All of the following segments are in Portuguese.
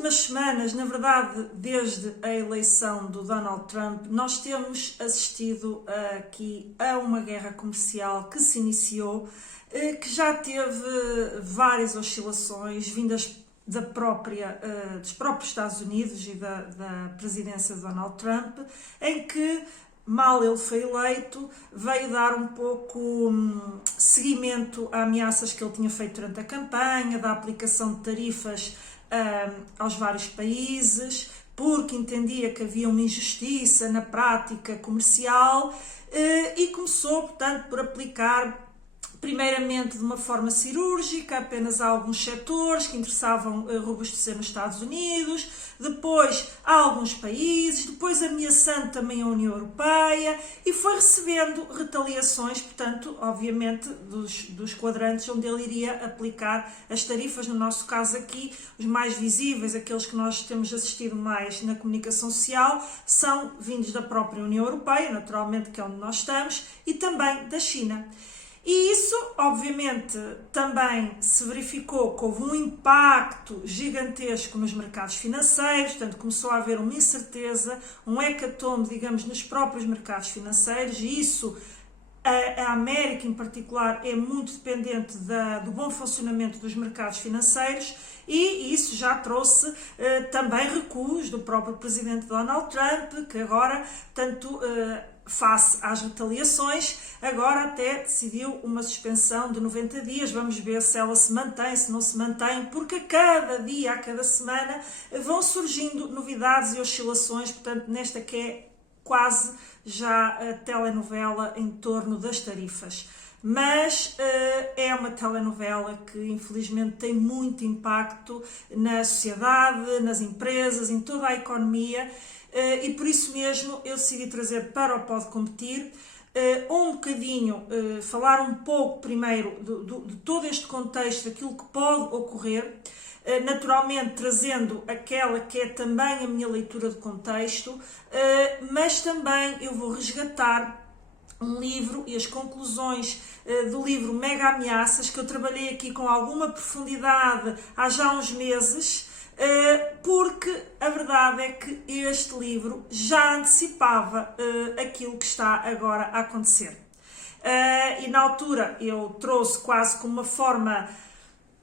últimas semanas, na verdade, desde a eleição do Donald Trump, nós temos assistido aqui a uma guerra comercial que se iniciou, que já teve várias oscilações vindas dos próprios Estados Unidos e da presidência de Donald Trump, em que, mal ele foi eleito, veio dar um pouco seguimento a ameaças que ele tinha feito durante a campanha, da aplicação de tarifas aos vários países, porque entendia que havia uma injustiça na prática comercial e começou, portanto, por aplicar primeiramente de uma forma cirúrgica, apenas a alguns setores que interessavam robustecer nos Estados Unidos, depois a alguns países, depois ameaçando também a União Europeia e foi recebendo retaliações, portanto, obviamente, dos quadrantes onde ele iria aplicar as tarifas, no nosso caso aqui, os mais visíveis, aqueles que nós temos assistido mais na comunicação social, são vindos da própria União Europeia, naturalmente que é onde nós estamos, e também da China. E isso, obviamente, também se verificou que houve um impacto gigantesco nos mercados financeiros, portanto, começou a haver uma incerteza, um hecatombe, digamos, nos próprios mercados financeiros, e isso, a América em particular, é muito dependente do bom funcionamento dos mercados financeiros, e isso já trouxe também recuos do próprio presidente Donald Trump, que agora, portanto, face às retaliações, agora até decidiu uma suspensão de 90 dias, vamos ver se ela se mantém, se não se mantém, porque a cada dia, a cada semana, vão surgindo novidades e oscilações, portanto, nesta que é quase já a telenovela em torno das tarifas. Mas é uma telenovela que infelizmente tem muito impacto na sociedade, nas empresas, em toda a economia, e por isso mesmo eu decidi trazer para o Pode Competir um bocadinho, falar um pouco primeiro de todo este contexto, daquilo que pode ocorrer, naturalmente trazendo aquela que é também a minha leitura de contexto, mas também eu vou resgatar um livro e as conclusões do livro Mega Ameaças, que eu trabalhei aqui com alguma profundidade há já uns meses, porque a verdade é que este livro já antecipava aquilo que está agora a acontecer. E na altura eu trouxe quase como uma forma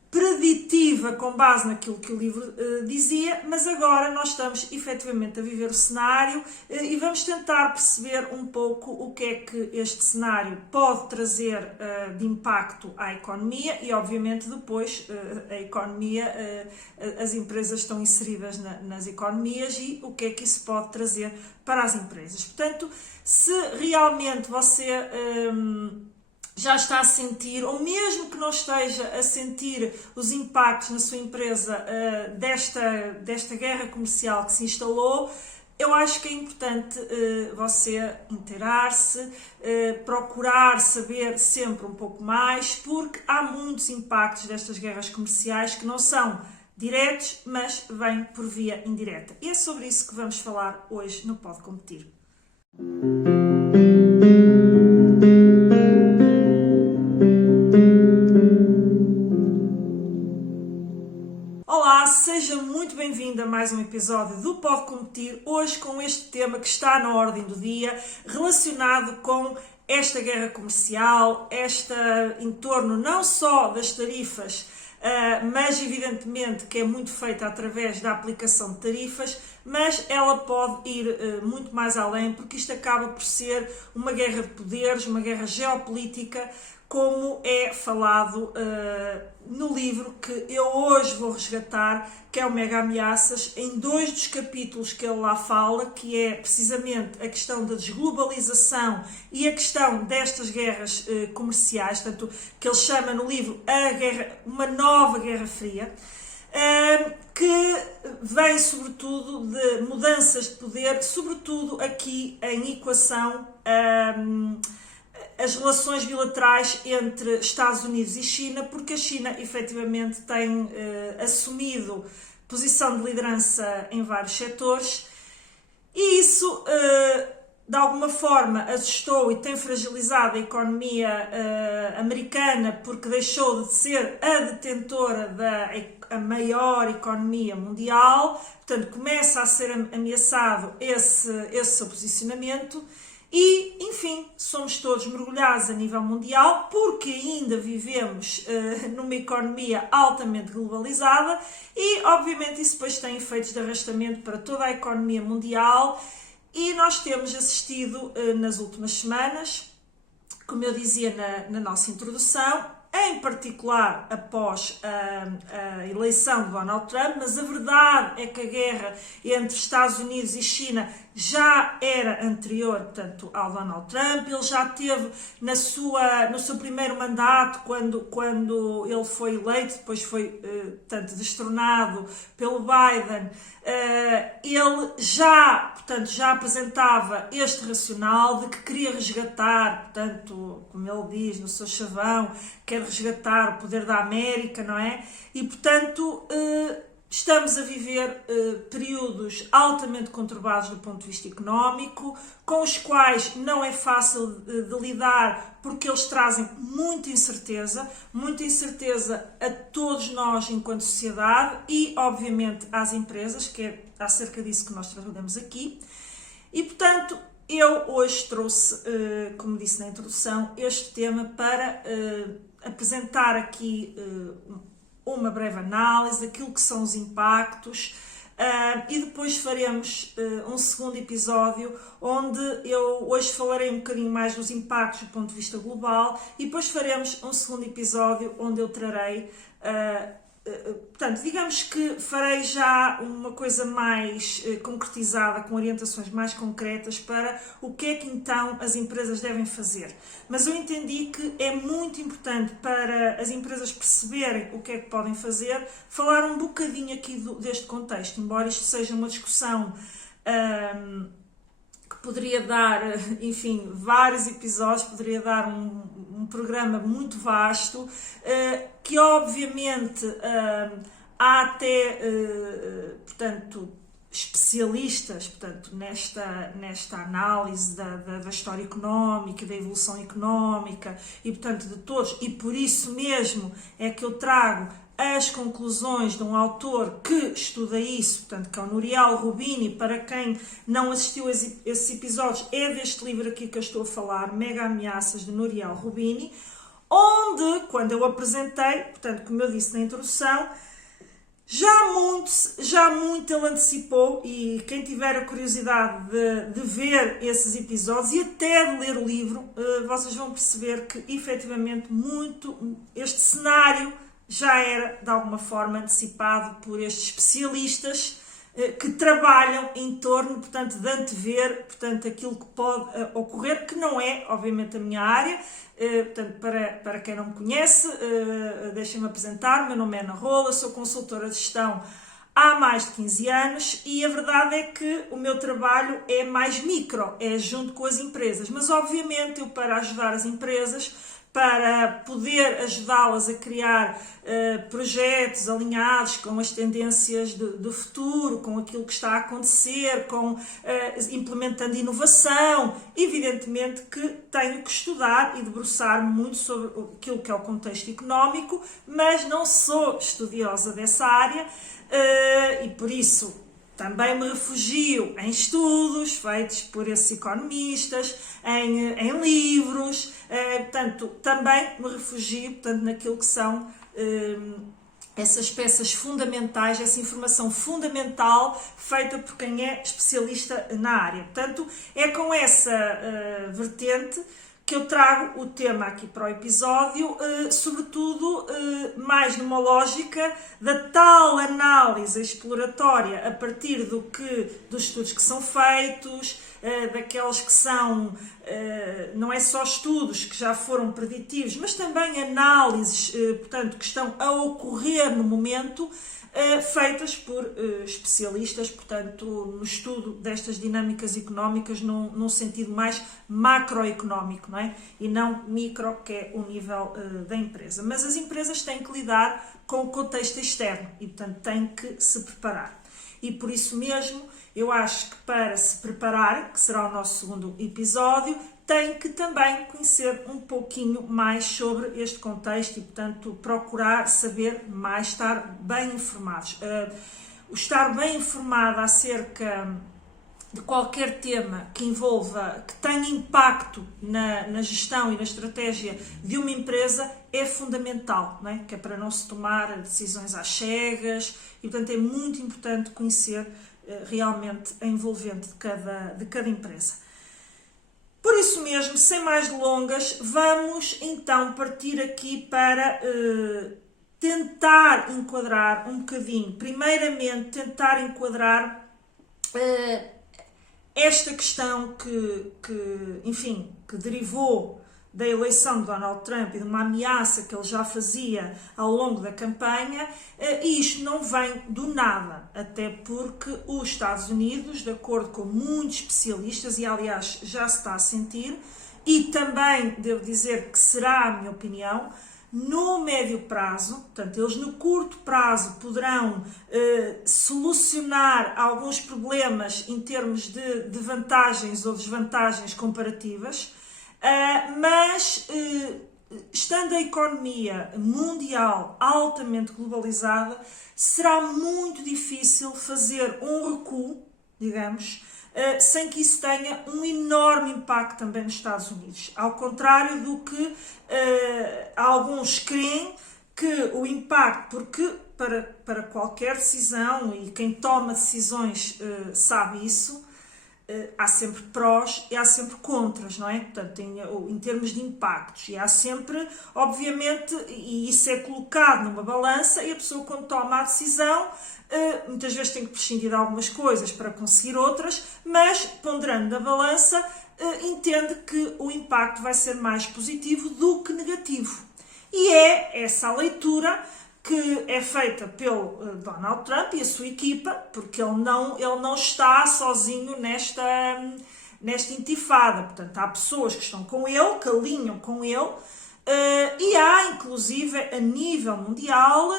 preditiva com base naquilo que o livro dizia, mas agora nós estamos efetivamente a viver o cenário e vamos tentar perceber um pouco o que é que este cenário pode trazer de impacto à economia e obviamente depois a economia, as empresas estão inseridas nas economias e o que é que isso pode trazer para as empresas. Portanto, se realmente você já está a sentir, ou mesmo que não esteja a sentir os impactos na sua empresa desta guerra comercial que se instalou, eu acho que é importante você inteirar-se, procurar saber sempre um pouco mais, porque há muitos impactos destas guerras comerciais que não são diretos, mas vêm por via indireta. E é sobre isso que vamos falar hoje no Pode Competir. Olá, seja muito bem-vindo a mais um episódio do Pode Competir, hoje com este tema que está na ordem do dia, relacionado com esta guerra comercial, em torno não só das tarifas, mas evidentemente que é muito feita através da aplicação de tarifas, mas ela pode ir muito mais além, porque isto acaba por ser uma guerra de poderes, uma guerra geopolítica, como é falado no livro que eu hoje vou resgatar, que é o Mega Ameaças, em 2 dos capítulos que ele lá fala, que é precisamente a questão da desglobalização e a questão destas guerras comerciais, tanto que ele chama no livro uma nova Guerra Fria, que vem sobretudo de mudanças de poder, sobretudo aqui em equação as relações bilaterais entre Estados Unidos e China, porque a China efetivamente tem assumido posição de liderança em vários setores e isso de alguma forma assustou e tem fragilizado a economia americana, porque deixou de ser a detentora da maior economia mundial, portanto começa a ser ameaçado esse seu posicionamento. E, enfim, somos todos mergulhados a nível mundial, porque ainda vivemos numa economia altamente globalizada e, obviamente, isso depois tem efeitos de arrastamento para toda a economia mundial. E nós temos assistido nas últimas semanas, como eu dizia na nossa introdução, em particular após a eleição de Donald Trump, mas a verdade é que a guerra entre Estados Unidos e China já era anterior, portanto, ao Donald Trump. Ele já teve no seu primeiro mandato, quando ele foi eleito, depois foi portanto, destronado pelo Biden, ele já apresentava este racional de que queria resgatar, portanto, como ele diz no seu chavão, quer resgatar o poder da América, não é? E, portanto, estamos a viver períodos altamente conturbados do ponto de vista económico, com os quais não é fácil de lidar, porque eles trazem muita incerteza a todos nós enquanto sociedade e, obviamente, às empresas, que é acerca disso que nós trabalhamos aqui. E, portanto, eu hoje trouxe, como disse na introdução, este tema para apresentar aqui uma breve análise daquilo que são os impactos e depois faremos um segundo episódio onde eu hoje falarei um bocadinho mais dos impactos do ponto de vista global e depois faremos um segundo episódio onde eu trarei portanto, digamos que farei já uma coisa mais concretizada, com orientações mais concretas para o que é que então as empresas devem fazer. Mas eu entendi que é muito importante para as empresas perceberem o que é que podem fazer, falar um bocadinho aqui deste contexto, embora isto seja uma discussão que poderia dar, enfim, vários episódios, poderia dar um programa muito vasto, que obviamente há até, portanto, especialistas, portanto, nesta análise da história económica, da evolução económica e, portanto, de todos, e por isso mesmo é que eu trago as conclusões de um autor que estuda isso, portanto, que é o Nouriel Roubini. Para quem não assistiu a esses episódios, é deste livro aqui que eu estou a falar, Mega Ameaças, de Nouriel Roubini, onde, quando eu apresentei, portanto, como eu disse na introdução, já muito ele antecipou, e quem tiver a curiosidade de ver esses episódios e até de ler o livro, vocês vão perceber que, efetivamente, este cenário já era, de alguma forma, antecipado por estes especialistas que trabalham em torno, portanto, de antever, portanto, aquilo que pode ocorrer, que não é, obviamente, a minha área. Portanto, para quem não me conhece, deixem-me apresentar, o meu nome é Ana Rola, sou consultora de gestão há mais de 15 anos e a verdade é que o meu trabalho é mais micro, é junto com as empresas, mas obviamente eu, para ajudar as empresas, para poder ajudá-las a criar projetos alinhados com as tendências do futuro, com aquilo que está a acontecer, implementando inovação. Evidentemente que tenho que estudar e debruçar-me muito sobre aquilo que é o contexto económico, mas não sou estudiosa dessa área e por isso também me refugio em estudos feitos por esses economistas, em livros, portanto, também me refugio, portanto, naquilo que são essas peças fundamentais, essa informação fundamental feita por quem é especialista na área. Portanto, é com essa vertente que eu trago o tema aqui para o episódio, sobretudo mais numa lógica da tal análise exploratória a partir dos estudos que são feitos, daqueles que são, não é só estudos que já foram preditivos, mas também análises, portanto, que estão a ocorrer no momento, feitas por especialistas, portanto, no estudo destas dinâmicas económicas num sentido mais macroeconómico, não é? E não micro, que é o nível da empresa. Mas as empresas têm que lidar com o contexto externo e, portanto, têm que se preparar. E por isso mesmo, eu acho que para se preparar, que será o nosso segundo episódio, tem que também conhecer um pouquinho mais sobre este contexto e, portanto, procurar saber mais, estar bem informados. O estar bem informado acerca de qualquer tema que envolva, que tenha impacto na gestão e na estratégia de uma empresa é fundamental, não é? Que é para não se tomar decisões às cegas e, portanto, é muito importante conhecer realmente a envolvente de cada empresa. Por isso mesmo, sem mais delongas, vamos então partir aqui para tentar enquadrar um bocadinho, primeiramente tentar enquadrar esta questão que derivou da eleição de Donald Trump e de uma ameaça que ele já fazia ao longo da campanha, e isto não vem do nada, até porque os Estados Unidos, de acordo com muitos especialistas, e aliás já se está a sentir, e também devo dizer que será a minha opinião, no médio prazo, portanto, eles no curto prazo poderão solucionar alguns problemas em termos de vantagens ou desvantagens comparativas, mas estando a economia mundial altamente globalizada, será muito difícil fazer um recuo, digamos, sem que isso tenha um enorme impacto também nos Estados Unidos. Ao contrário do que alguns creem que o impacto, porque para qualquer decisão, e quem toma decisões sabe isso, há sempre prós e há sempre contras, não é? Portanto, em termos de impactos. E há sempre, obviamente, e isso é colocado numa balança e a pessoa quando toma a decisão, muitas vezes tem que prescindir de algumas coisas para conseguir outras, mas ponderando na balança, entende que o impacto vai ser mais positivo do que negativo. E é essa a leitura que é feita pelo Donald Trump e a sua equipa, porque ele não está sozinho nesta intifada. Portanto, há pessoas que estão com ele, que alinham com ele, e há, inclusive, a nível mundial,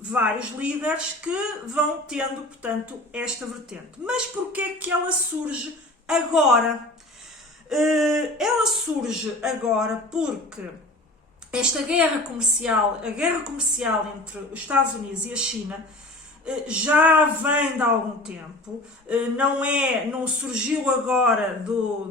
vários líderes que vão tendo, portanto, esta vertente. Mas porquê é que ela surge agora? Ela surge agora porque esta guerra comercial, a guerra comercial entre os Estados Unidos e a China, já vem de algum tempo, não surgiu agora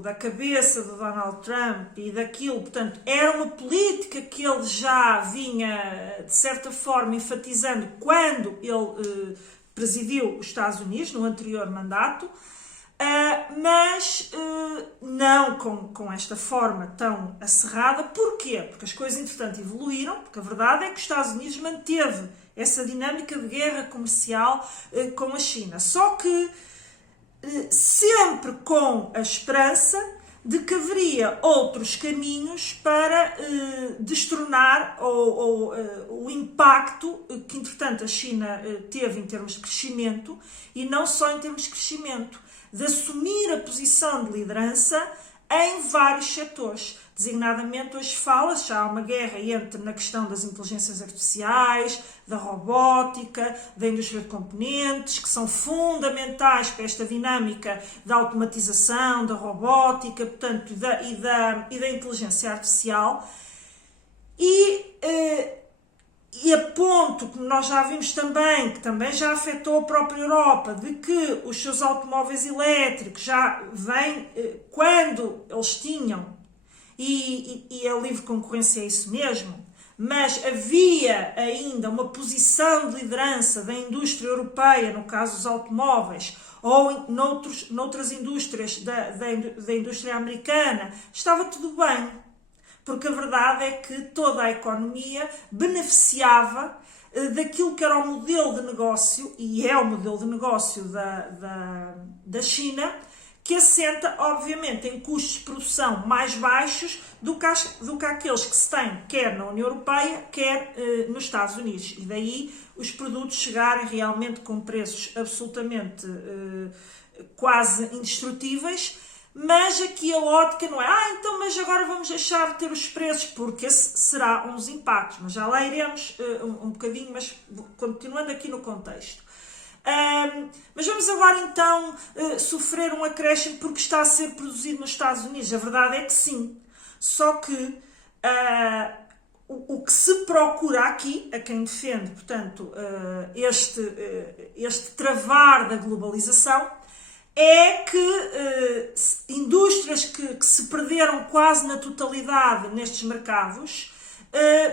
da cabeça de Donald Trump e daquilo, portanto, era uma política que ele já vinha, de certa forma, enfatizando quando ele presidiu os Estados Unidos, no anterior mandato, mas não com esta forma tão acerrada. Porquê? Porque as coisas, entretanto, evoluíram, porque a verdade é que os Estados Unidos manteve essa dinâmica de guerra comercial com a China. Só que sempre com a esperança de que haveria outros caminhos para destronar o impacto que, entretanto, a China teve em termos de crescimento, e não só em termos de crescimento, de assumir a posição de liderança em vários setores. Designadamente, hoje fala-se, já há uma guerra na questão das inteligências artificiais, da robótica, da indústria de componentes, que são fundamentais para esta dinâmica da automatização, da robótica, portanto, e da inteligência artificial. E a ponto que nós já vimos também, que também já afetou a própria Europa, de que os seus automóveis elétricos já vêm, quando eles tinham, e a livre concorrência é isso mesmo, mas havia ainda uma posição de liderança da indústria europeia, no caso dos automóveis, ou noutras indústrias da indústria americana, estava tudo bem. Porque a verdade é que toda a economia beneficiava daquilo que era o modelo de negócio, e é o modelo de negócio da China, que assenta, obviamente, em custos de produção mais baixos do que aqueles que se têm, quer na União Europeia, quer nos Estados Unidos. E daí os produtos chegarem realmente com preços absolutamente quase indestrutíveis. Mas aqui a ótica não é, então, mas agora vamos deixar de ter os preços, porque esse será um dos impactos. Mas já lá iremos um bocadinho, mas continuando aqui no contexto. Mas vamos agora então sofrer um acréscimo porque está a ser produzido nos Estados Unidos. A verdade é que sim. Só que o que se procura aqui, a quem defende, portanto, este travar da globalização, é que indústrias que se perderam quase na totalidade nestes mercados,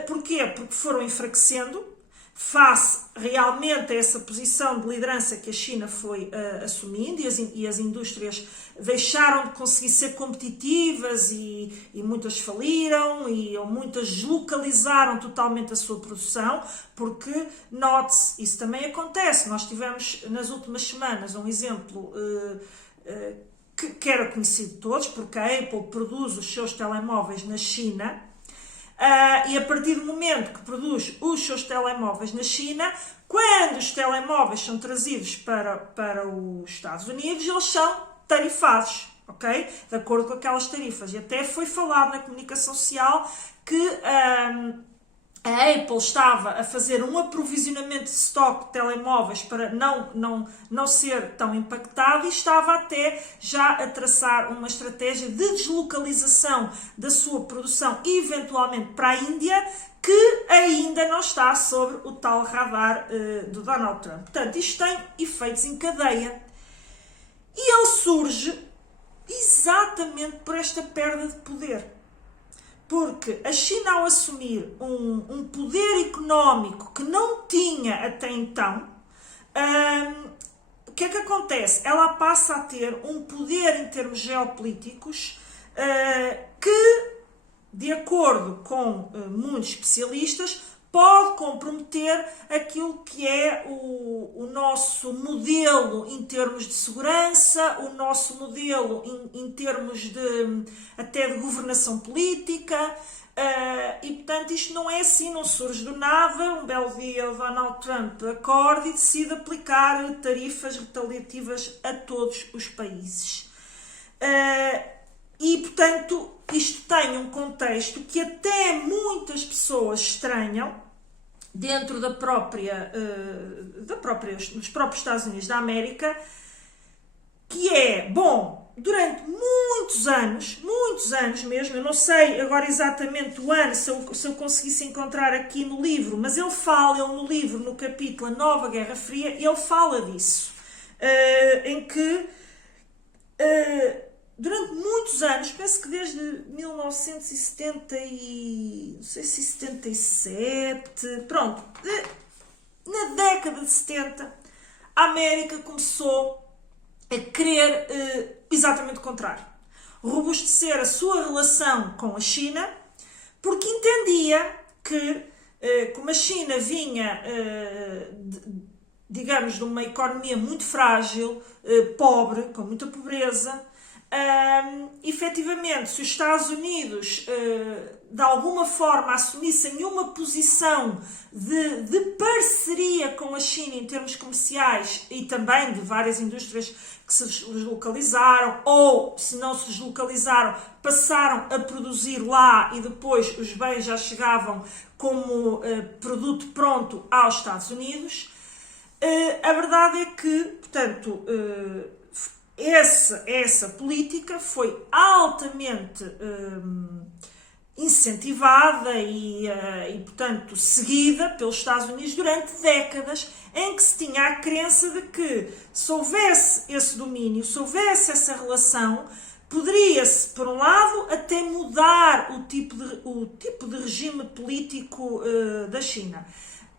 porquê? Porque foram enfraquecendo face realmente a essa posição de liderança que a China foi assumindo e as indústrias deixaram de conseguir ser competitivas e muitas faliram ou muitas deslocalizaram totalmente a sua produção, porque, note-se, isso também acontece. Nós tivemos nas últimas semanas um exemplo que era conhecido de todos, porque a Apple produz os seus telemóveis na China. E a partir do momento que produz os seus telemóveis na China, quando os telemóveis são trazidos para os Estados Unidos, eles são tarifados, ok? De acordo com aquelas tarifas. E até foi falado na comunicação social que a Apple estava a fazer um aprovisionamento de estoque de telemóveis para não ser tão impactado e estava até já a traçar uma estratégia de deslocalização da sua produção, eventualmente para a Índia, que ainda não está sobre o tal radar do Donald Trump. Portanto, isto tem efeitos em cadeia. E ele surge exatamente por esta perda de poder. Porque a China, ao assumir um poder económico que não tinha até então, o que é que acontece? Ela passa a ter um poder em termos geopolíticos que, de acordo com muitos especialistas, pode comprometer aquilo que é o nosso modelo em termos de segurança, o nosso modelo em termos até de governação política, e portanto isto não é assim, não surge do nada. Um belo dia o Donald Trump acorda e decide aplicar tarifas retaliativas a todos os países. E portanto isto tem um contexto que até muitas pessoas estranham, dentro dos próprios Estados Unidos da América, que é, bom, durante muitos anos mesmo, eu não sei agora exatamente o ano, se eu conseguisse encontrar aqui no livro, mas ele no livro, no capítulo A Nova Guerra Fria, ele fala disso, em que durante muitos anos, penso que desde 1970 e não sei se 77, pronto, na década de 70, a América começou a querer exatamente o contrário. Robustecer a sua relação com a China, porque entendia que, como a China vinha, digamos, de uma economia muito frágil, pobre, com muita pobreza, efetivamente, se os Estados Unidos de alguma forma assumissem uma posição de parceria com a China em termos comerciais e também de várias indústrias que se deslocalizaram, ou se não se deslocalizaram, passaram a produzir lá e depois os bens já chegavam como produto pronto aos Estados Unidos, a verdade é que, portanto, essa política foi altamente incentivada e, portanto, seguida pelos Estados Unidos durante décadas, em que se tinha a crença de que, se houvesse esse domínio, se houvesse essa relação, poderia-se, por um lado, até mudar o tipo de regime político da China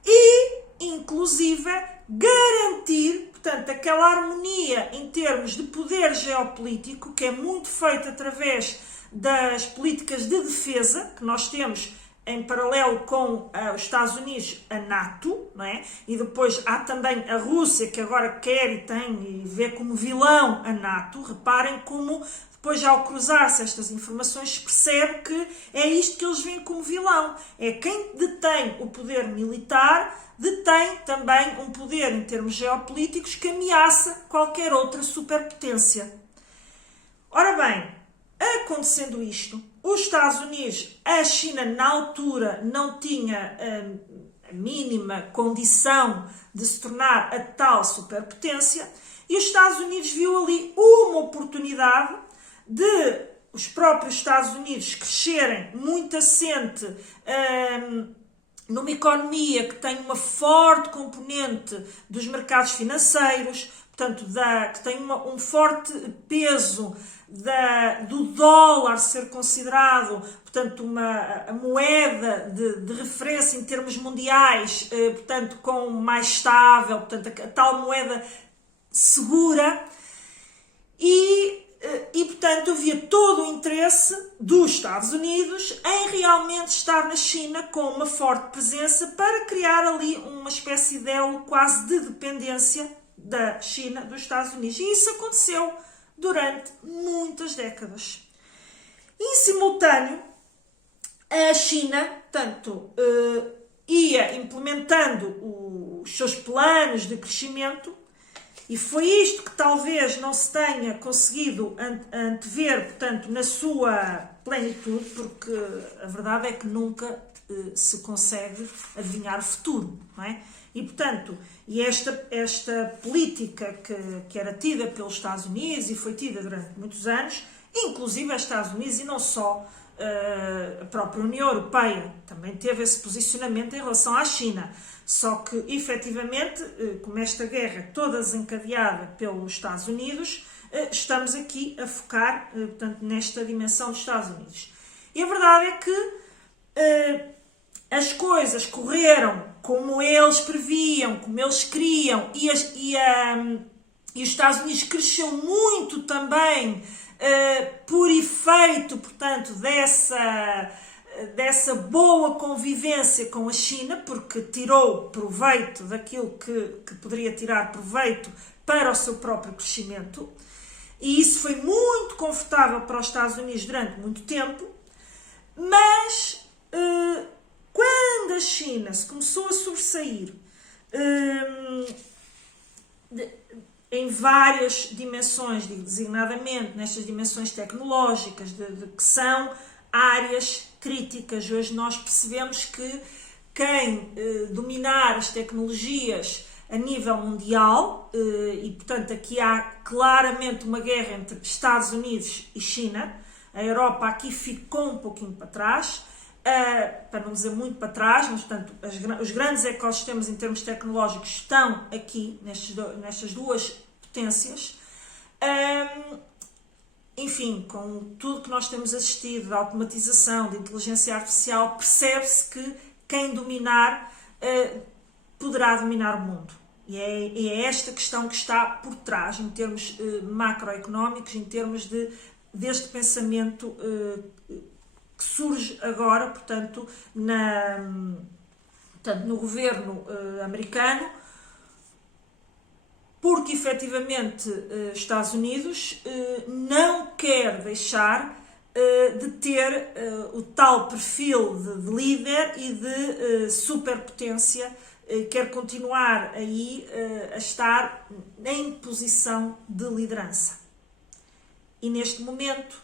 e, inclusive, garantir, portanto, aquela harmonia em termos de poder geopolítico, que é muito feita através das políticas de defesa que nós temos em paralelo com os Estados Unidos, a NATO, não é? E depois há também a Rússia, que agora quer e vê como vilão a NATO. Reparem como depois, ao cruzar-se estas informações, se percebe que é isto que eles veem como vilão. É quem detém o poder militar, detém também um poder em termos geopolíticos que ameaça qualquer outra superpotência. Ora bem, acontecendo isto, os Estados Unidos, a China na altura não tinha mínima condição de se tornar a tal superpotência, e os Estados Unidos viu ali uma oportunidade de os próprios Estados Unidos crescerem muito assente numa economia que tem uma forte componente dos mercados financeiros, portanto, que tem um forte peso do dólar ser considerado, portanto, a moeda de referência em termos mundiais, portanto, com mais estável, portanto, a tal moeda segura, e, portanto, havia todo o interesse dos Estados Unidos em realmente estar na China com uma forte presença para criar ali uma espécie de elo quase de dependência da China dos Estados Unidos. E isso aconteceu durante muitas décadas. Em simultâneo, a China, tanto ia implementando os seus planos de crescimento, e foi isto que talvez não se tenha conseguido antever, portanto, na sua plenitude, porque a verdade é que nunca se consegue adivinhar o futuro, não é? E, portanto, esta política que era tida pelos Estados Unidos e foi tida durante muitos anos, inclusive os Estados Unidos e não só a própria União Europeia, também teve esse posicionamento em relação à China. Só que, efetivamente, como esta guerra toda desencadeada pelos Estados Unidos, estamos aqui a focar, portanto, nesta dimensão dos Estados Unidos. E a verdade é que as coisas correram como eles previam, como eles queriam, e os Estados Unidos cresceu muito também por efeito, portanto, dessa boa convivência com a China, porque tirou proveito daquilo que poderia tirar proveito para o seu próprio crescimento, e isso foi muito confortável para os Estados Unidos durante muito tempo, mas quando a China se começou a sobressair em várias dimensões, designadamente nestas dimensões tecnológicas, que são áreas críticas. Hoje nós percebemos que quem dominar as tecnologias a nível mundial, e portanto aqui há claramente uma guerra entre Estados Unidos e China, a Europa aqui ficou um pouquinho para trás, para não dizer muito para trás, mas portanto os grandes ecossistemas em termos tecnológicos estão aqui, nestas duas potências. Enfim, com tudo que nós temos assistido, da automatização, de inteligência artificial, percebe-se que quem dominar poderá dominar o mundo. E é esta questão que está por trás, em termos macroeconómicos, em termos deste pensamento que surge agora, portanto, no governo americano, porque efetivamente os Estados Unidos não quer deixar de ter o tal perfil de líder e de superpotência, quer continuar aí a estar em posição de liderança. E neste momento,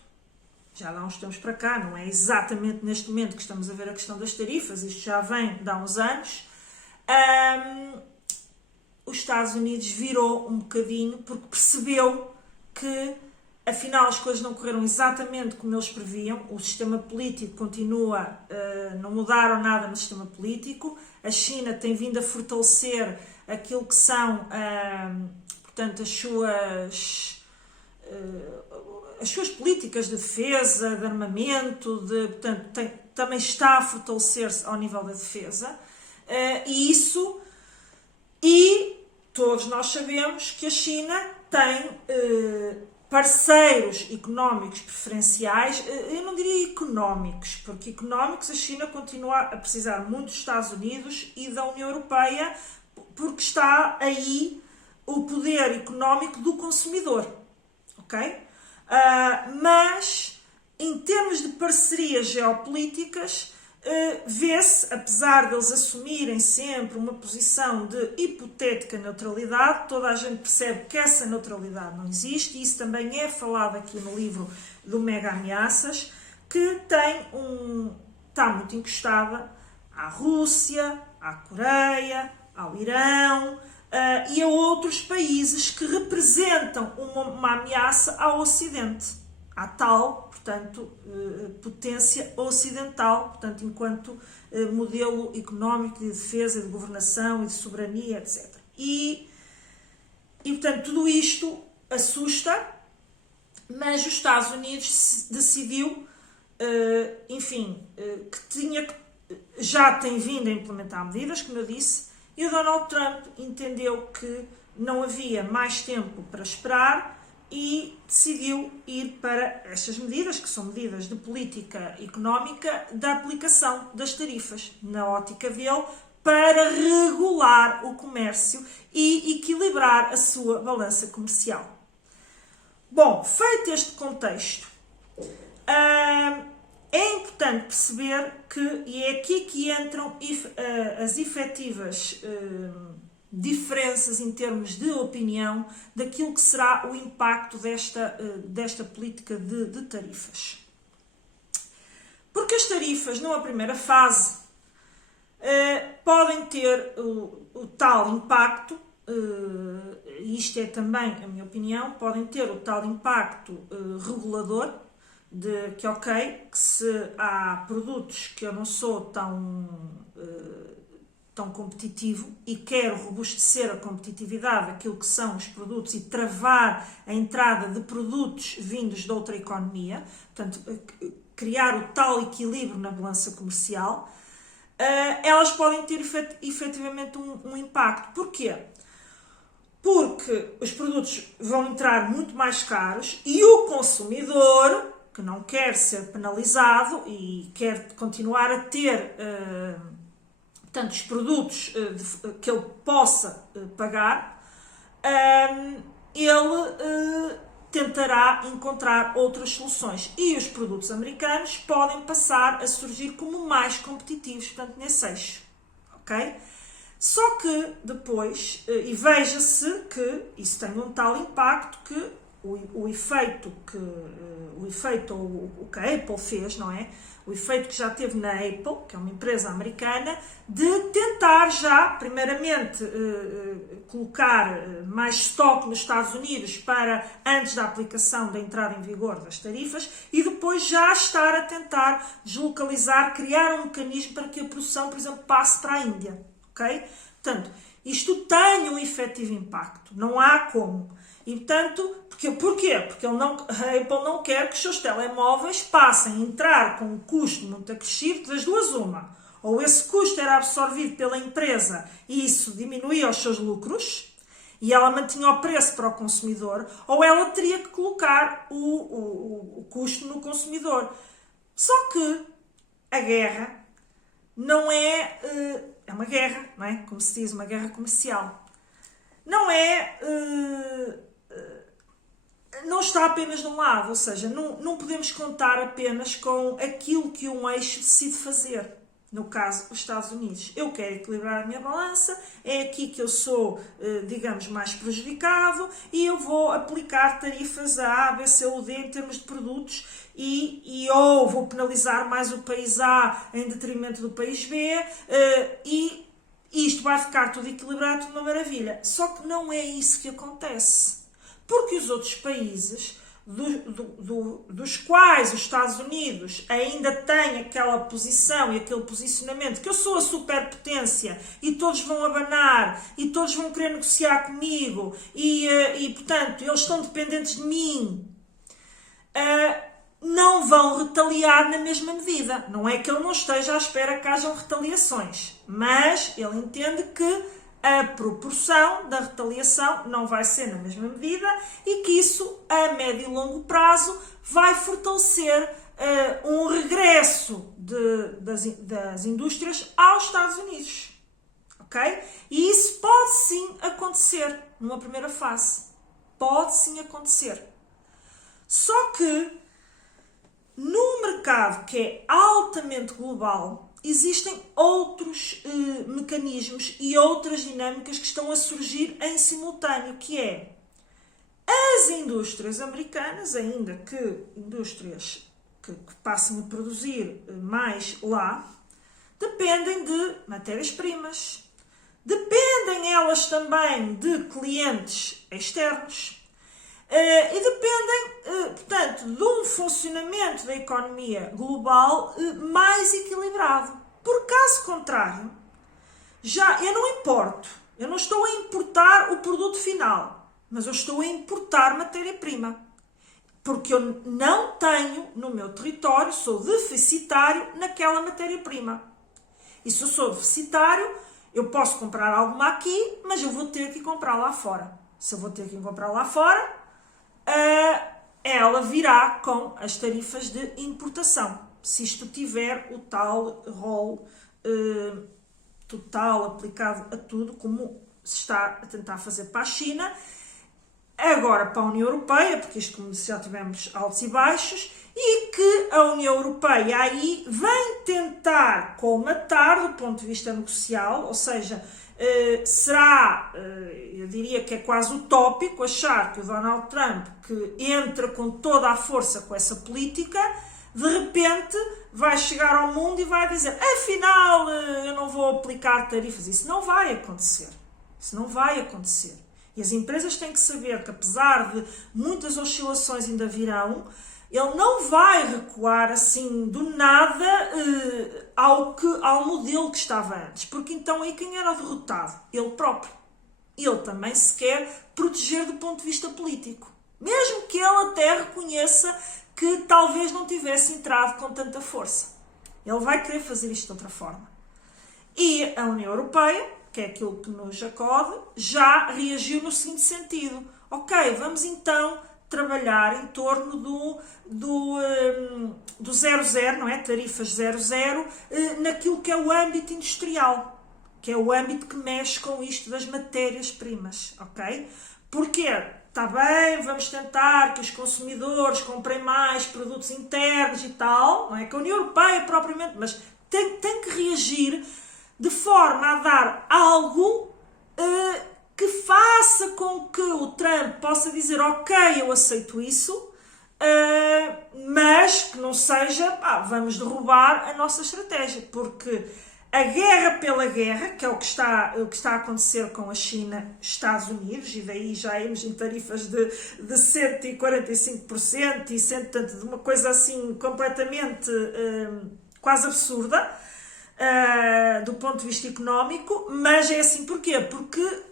já há uns tempos para cá, não é exatamente neste momento que estamos a ver a questão das tarifas, isto já vem de há uns anos, os Estados Unidos virou um bocadinho porque percebeu que afinal as coisas não correram exatamente como eles previam, o sistema político continua, não mudaram nada no sistema político, a China tem vindo a fortalecer aquilo que são, portanto, as suas políticas de defesa, de armamento, portanto, também está a fortalecer-se ao nível da defesa, e todos nós sabemos que a China tem parceiros económicos preferenciais, eu não diria económicos, porque económicos a China continua a precisar muito dos Estados Unidos e da União Europeia, porque está aí o poder económico do consumidor, ok? Mas, em termos de parcerias geopolíticas, vê-se, apesar deles assumirem sempre uma posição de hipotética neutralidade, toda a gente percebe que essa neutralidade não existe, e isso também é falado aqui no livro do Mega Ameaças, que está muito encostada à Rússia, à Coreia, ao Irão e a outros países que representam uma ameaça ao Ocidente, à tal, portanto, potência ocidental, portanto, enquanto modelo económico de defesa, de governação e de soberania, etc. E portanto, tudo isto assusta, mas os Estados Unidos decidiu, já tem vindo a implementar medidas, como eu disse, e o Donald Trump entendeu que não havia mais tempo para esperar e decidiu ir para estas medidas, que são medidas de política económica, da aplicação das tarifas, na ótica dele, para regular o comércio e equilibrar a sua balança comercial. Bom, feito este contexto, é importante perceber que, e é aqui que entram as efetivas diferenças em termos de opinião daquilo que será o impacto desta política de tarifas. Porque as tarifas, numa primeira fase, podem ter o tal impacto, e isto é também a minha opinião, podem ter o tal impacto regulador, de que ok, que se há produtos que eu não sou tão competitivo e quero robustecer a competitividade daquilo que são os produtos e travar a entrada de produtos vindos de outra economia, portanto, criar o tal equilíbrio na balança comercial, elas podem ter efetivamente um impacto. Porquê? Porque os produtos vão entrar muito mais caros e o consumidor, que não quer ser penalizado e quer continuar a ter tantos produtos que ele possa pagar, ele tentará encontrar outras soluções. E os produtos americanos podem passar a surgir como mais competitivos, portanto, nesse eixo. Ok? Só que depois, e veja-se que isso tem um tal impacto que o efeito o que a Apple fez, não é? O efeito que já teve na Apple, que é uma empresa americana, de tentar já, primeiramente, colocar mais estoque nos Estados Unidos para antes da aplicação da entrada em vigor das tarifas e depois já estar a tentar deslocalizar, criar um mecanismo para que a produção, por exemplo, passe para a Índia. Ok? Portanto, isto tem um efetivo impacto, não há como. E, portanto, porquê? Porque a Apple não quer que os seus telemóveis passem a entrar com um custo muito acrescido, das duas uma. Ou esse custo era absorvido pela empresa e isso diminuía os seus lucros e ela mantinha o preço para o consumidor, ou ela teria que colocar o custo no consumidor. Só que a guerra não é uma guerra, não é? Como se diz, uma guerra comercial. Não está apenas de um lado, ou seja, não podemos contar apenas com aquilo que um eixo decide fazer. No caso, os Estados Unidos. Eu quero equilibrar a minha balança, é aqui que eu sou, digamos, mais prejudicado e eu vou aplicar tarifas A, B, C ou D em termos de produtos ou vou penalizar mais o país A em detrimento do país B e isto vai ficar tudo equilibrado, tudo uma maravilha. Só que não é isso que acontece. Porque os outros países, dos quais os Estados Unidos ainda têm aquela posição e aquele posicionamento que eu sou a superpotência e todos vão abanar e todos vão querer negociar comigo e portanto, eles estão dependentes de mim, não vão retaliar na mesma medida. Não é que ele não esteja à espera que hajam retaliações, mas ele entende que a proporção da retaliação não vai ser na mesma medida e que isso, a médio e longo prazo, vai fortalecer um regresso das indústrias aos Estados Unidos. Ok? E isso pode sim acontecer numa primeira fase. Pode sim acontecer. Só que no mercado que é altamente global, existem outros mecanismos e outras dinâmicas que estão a surgir em simultâneo, que é as indústrias americanas, ainda que indústrias que passam a produzir mais lá, dependem de matérias-primas, dependem elas também de clientes externos e dependem, portanto, de um funcionamento da economia global mais equilibrado. Por caso contrário, eu não importo, eu não estou a importar o produto final, mas eu estou a importar matéria-prima. Porque eu não tenho no meu território, sou deficitário naquela matéria-prima. E se eu sou deficitário, eu posso comprar alguma aqui, mas eu vou ter que comprar lá fora. Se eu vou ter que comprar lá fora, ela virá com as tarifas de importação. Se isto tiver o tal rol total aplicado a tudo, como se está a tentar fazer para a China. Agora para a União Europeia, porque isto, como já tivemos altos e baixos, e que a União Europeia aí vem tentar colmatar do ponto de vista negocial, ou seja, será, eu diria que é quase utópico achar que o Donald Trump, que entra com toda a força com essa política, de repente vai chegar ao mundo e vai dizer, afinal eu não vou aplicar tarifas. Isso não vai acontecer. Isso não vai acontecer. E as empresas têm que saber que, apesar de muitas oscilações ainda virão, ele não vai recuar assim do nada ao modelo que estava antes. Porque então aí quem era o derrotado? Ele próprio. Ele também se quer proteger do ponto de vista político. Mesmo que ele até reconheça que talvez não tivesse entrado com tanta força. Ele vai querer fazer isto de outra forma. E a União Europeia, que é aquilo que nos acode, já reagiu no seguinte sentido. Ok, vamos então trabalhar em torno do 00, não é? Tarifas 00, naquilo que é o âmbito industrial, que é o âmbito que mexe com isto das matérias-primas, ok? Porquê? Está bem, vamos tentar que os consumidores comprem mais produtos internos e tal, não é que a União Europeia propriamente, mas tem que reagir de forma a dar algo que faça com que o Trump possa dizer ok, eu aceito isso, mas que não seja, vamos derrubar a nossa estratégia, porque a guerra pela guerra, que é o que está a acontecer com a China, Estados Unidos, e daí já irmos em tarifas de 145% e tanto, de uma coisa assim completamente quase absurda, do ponto de vista económico, mas é assim porquê? Porque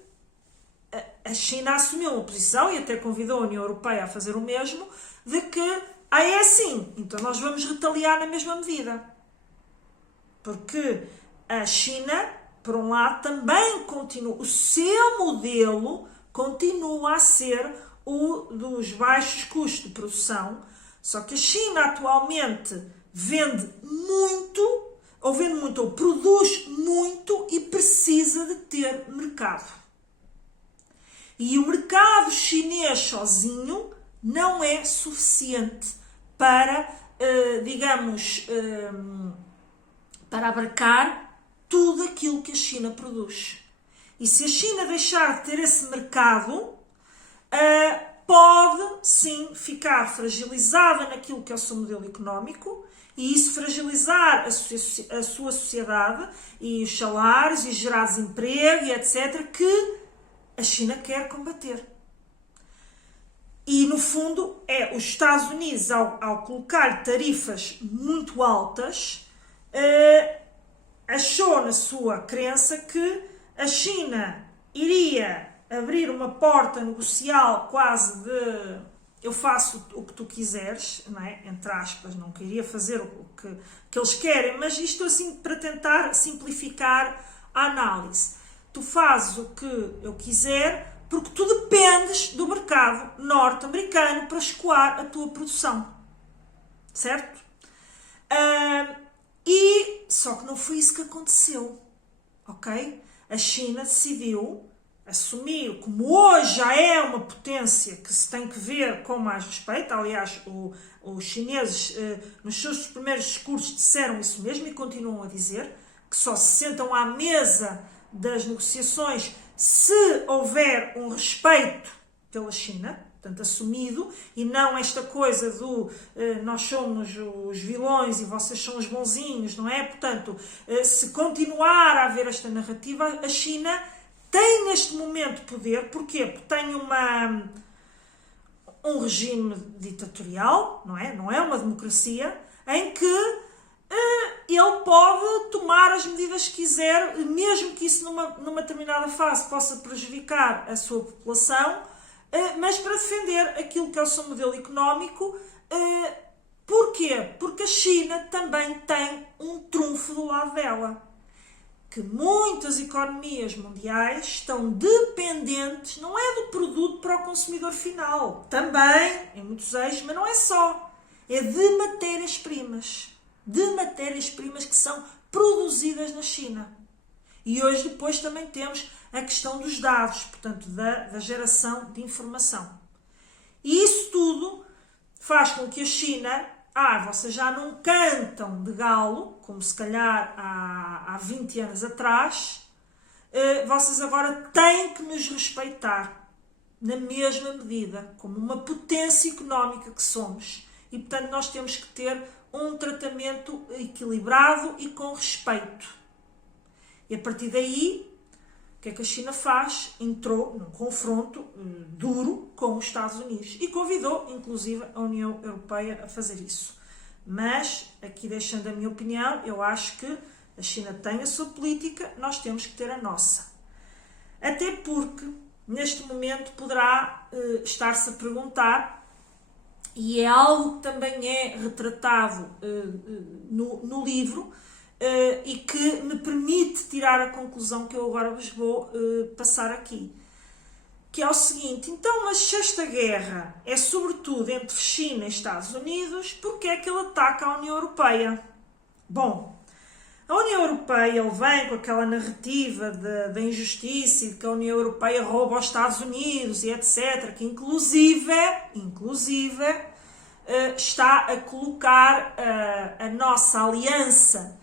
a China assumiu uma posição, e até convidou a União Europeia a fazer o mesmo, de que, é assim, então nós vamos retaliar na mesma medida. Porque a China, por um lado, também continua, o seu modelo continua a ser o dos baixos custos de produção, só que a China atualmente vende muito, ou produz muito e precisa de ter mercado. E o mercado chinês sozinho não é suficiente para, para abarcar tudo aquilo que a China produz. E se a China deixar de ter esse mercado, pode sim ficar fragilizada naquilo que é o seu modelo económico, e isso fragilizar a sua sociedade e os salários e gerar desemprego e etc., que a China quer combater. E no fundo é os Estados Unidos, ao colocar tarifas muito altas, achou na sua crença que a China iria abrir uma porta negocial quase de eu faço o que tu quiseres, não é? Entre aspas, não queria fazer o que eles querem, mas isto assim para tentar simplificar a análise. Tu fazes o que eu quiser porque tu dependes do mercado norte-americano para escoar a tua produção, certo? E só que não foi isso que aconteceu, ok? A China decidiu assumir, como hoje já é uma potência que se tem que ver com mais respeito. Aliás, os chineses nos seus primeiros discursos disseram isso mesmo e continuam a dizer, que só se sentam à mesa das negociações se houver um respeito pela China, portanto assumido, e não esta coisa do nós somos os vilões e vocês são os bonzinhos, não é? Portanto, se continuar a haver esta narrativa, a China tem neste momento poder. Porquê? Porque tem um regime ditatorial, não é? Não é uma democracia, em que ele pode tomar as medidas que quiser, mesmo que isso numa determinada fase possa prejudicar a sua população, mas para defender aquilo que é o seu modelo económico. Porquê? Porque a China também tem um trunfo do lado dela, que muitas economias mundiais estão dependentes, não é do produto para o consumidor final, também, em muitos eixos, mas não é só, é de matérias-primas que são produzidas na China. E hoje depois também temos a questão dos dados, portanto, da geração de informação. E isso tudo faz com que a China, vocês já não cantam de galo, como se calhar há 20 anos atrás, vocês agora têm que nos respeitar na mesma medida, como uma potência económica que somos. E, portanto, nós temos que ter um tratamento equilibrado e com respeito. E a partir daí, o que é que a China faz? Entrou num confronto duro com os Estados Unidos e convidou, inclusive, a União Europeia a fazer isso. Mas, aqui deixando a minha opinião, eu acho que a China tem a sua política, nós temos que ter a nossa. Até porque, neste momento, poderá estar-se a perguntar, e é algo que também é retratado no livro, e que me permite tirar a conclusão que eu agora vos vou passar aqui. Que é o seguinte: então, mas se esta guerra é sobretudo entre China e Estados Unidos, porquê é que ele ataca a União Europeia? Bom, a União Europeia, ele vem com aquela narrativa da injustiça e de que a União Europeia rouba aos Estados Unidos e etc., que inclusive está a colocar a nossa aliança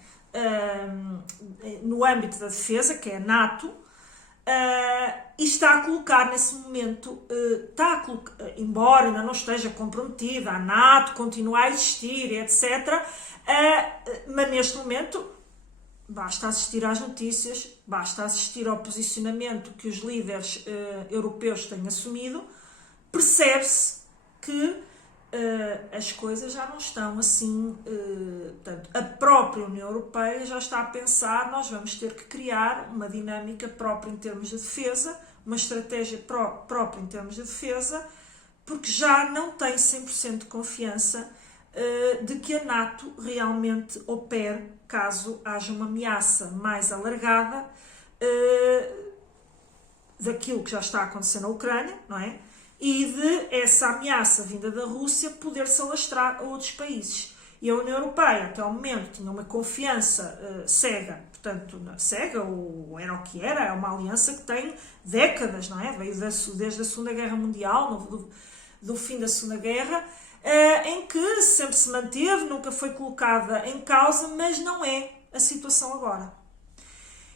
no âmbito da defesa, que é a NATO, e está a colocar nesse momento, embora ainda não esteja comprometida, a NATO continua a existir, etc., mas neste momento basta assistir às notícias, basta assistir ao posicionamento que os líderes europeus têm assumido, percebe-se que as coisas já não estão assim. Portanto, a própria União Europeia já está a pensar: nós vamos ter que criar uma dinâmica própria em termos de defesa, uma estratégia própria em termos de defesa, porque já não tem 100% de confiança de que a NATO realmente opere caso haja uma ameaça mais alargada daquilo que já está a acontecer na Ucrânia, não é? E de essa ameaça vinda da Rússia poder se alastrar a outros países. E a União Europeia, até ao momento, tinha uma confiança cega, portanto, cega, ou era o que era, é uma aliança que tem décadas, não é? Veio desde a Segunda Guerra Mundial, do fim da Segunda Guerra, em que sempre se manteve, nunca foi colocada em causa, mas não é a situação agora.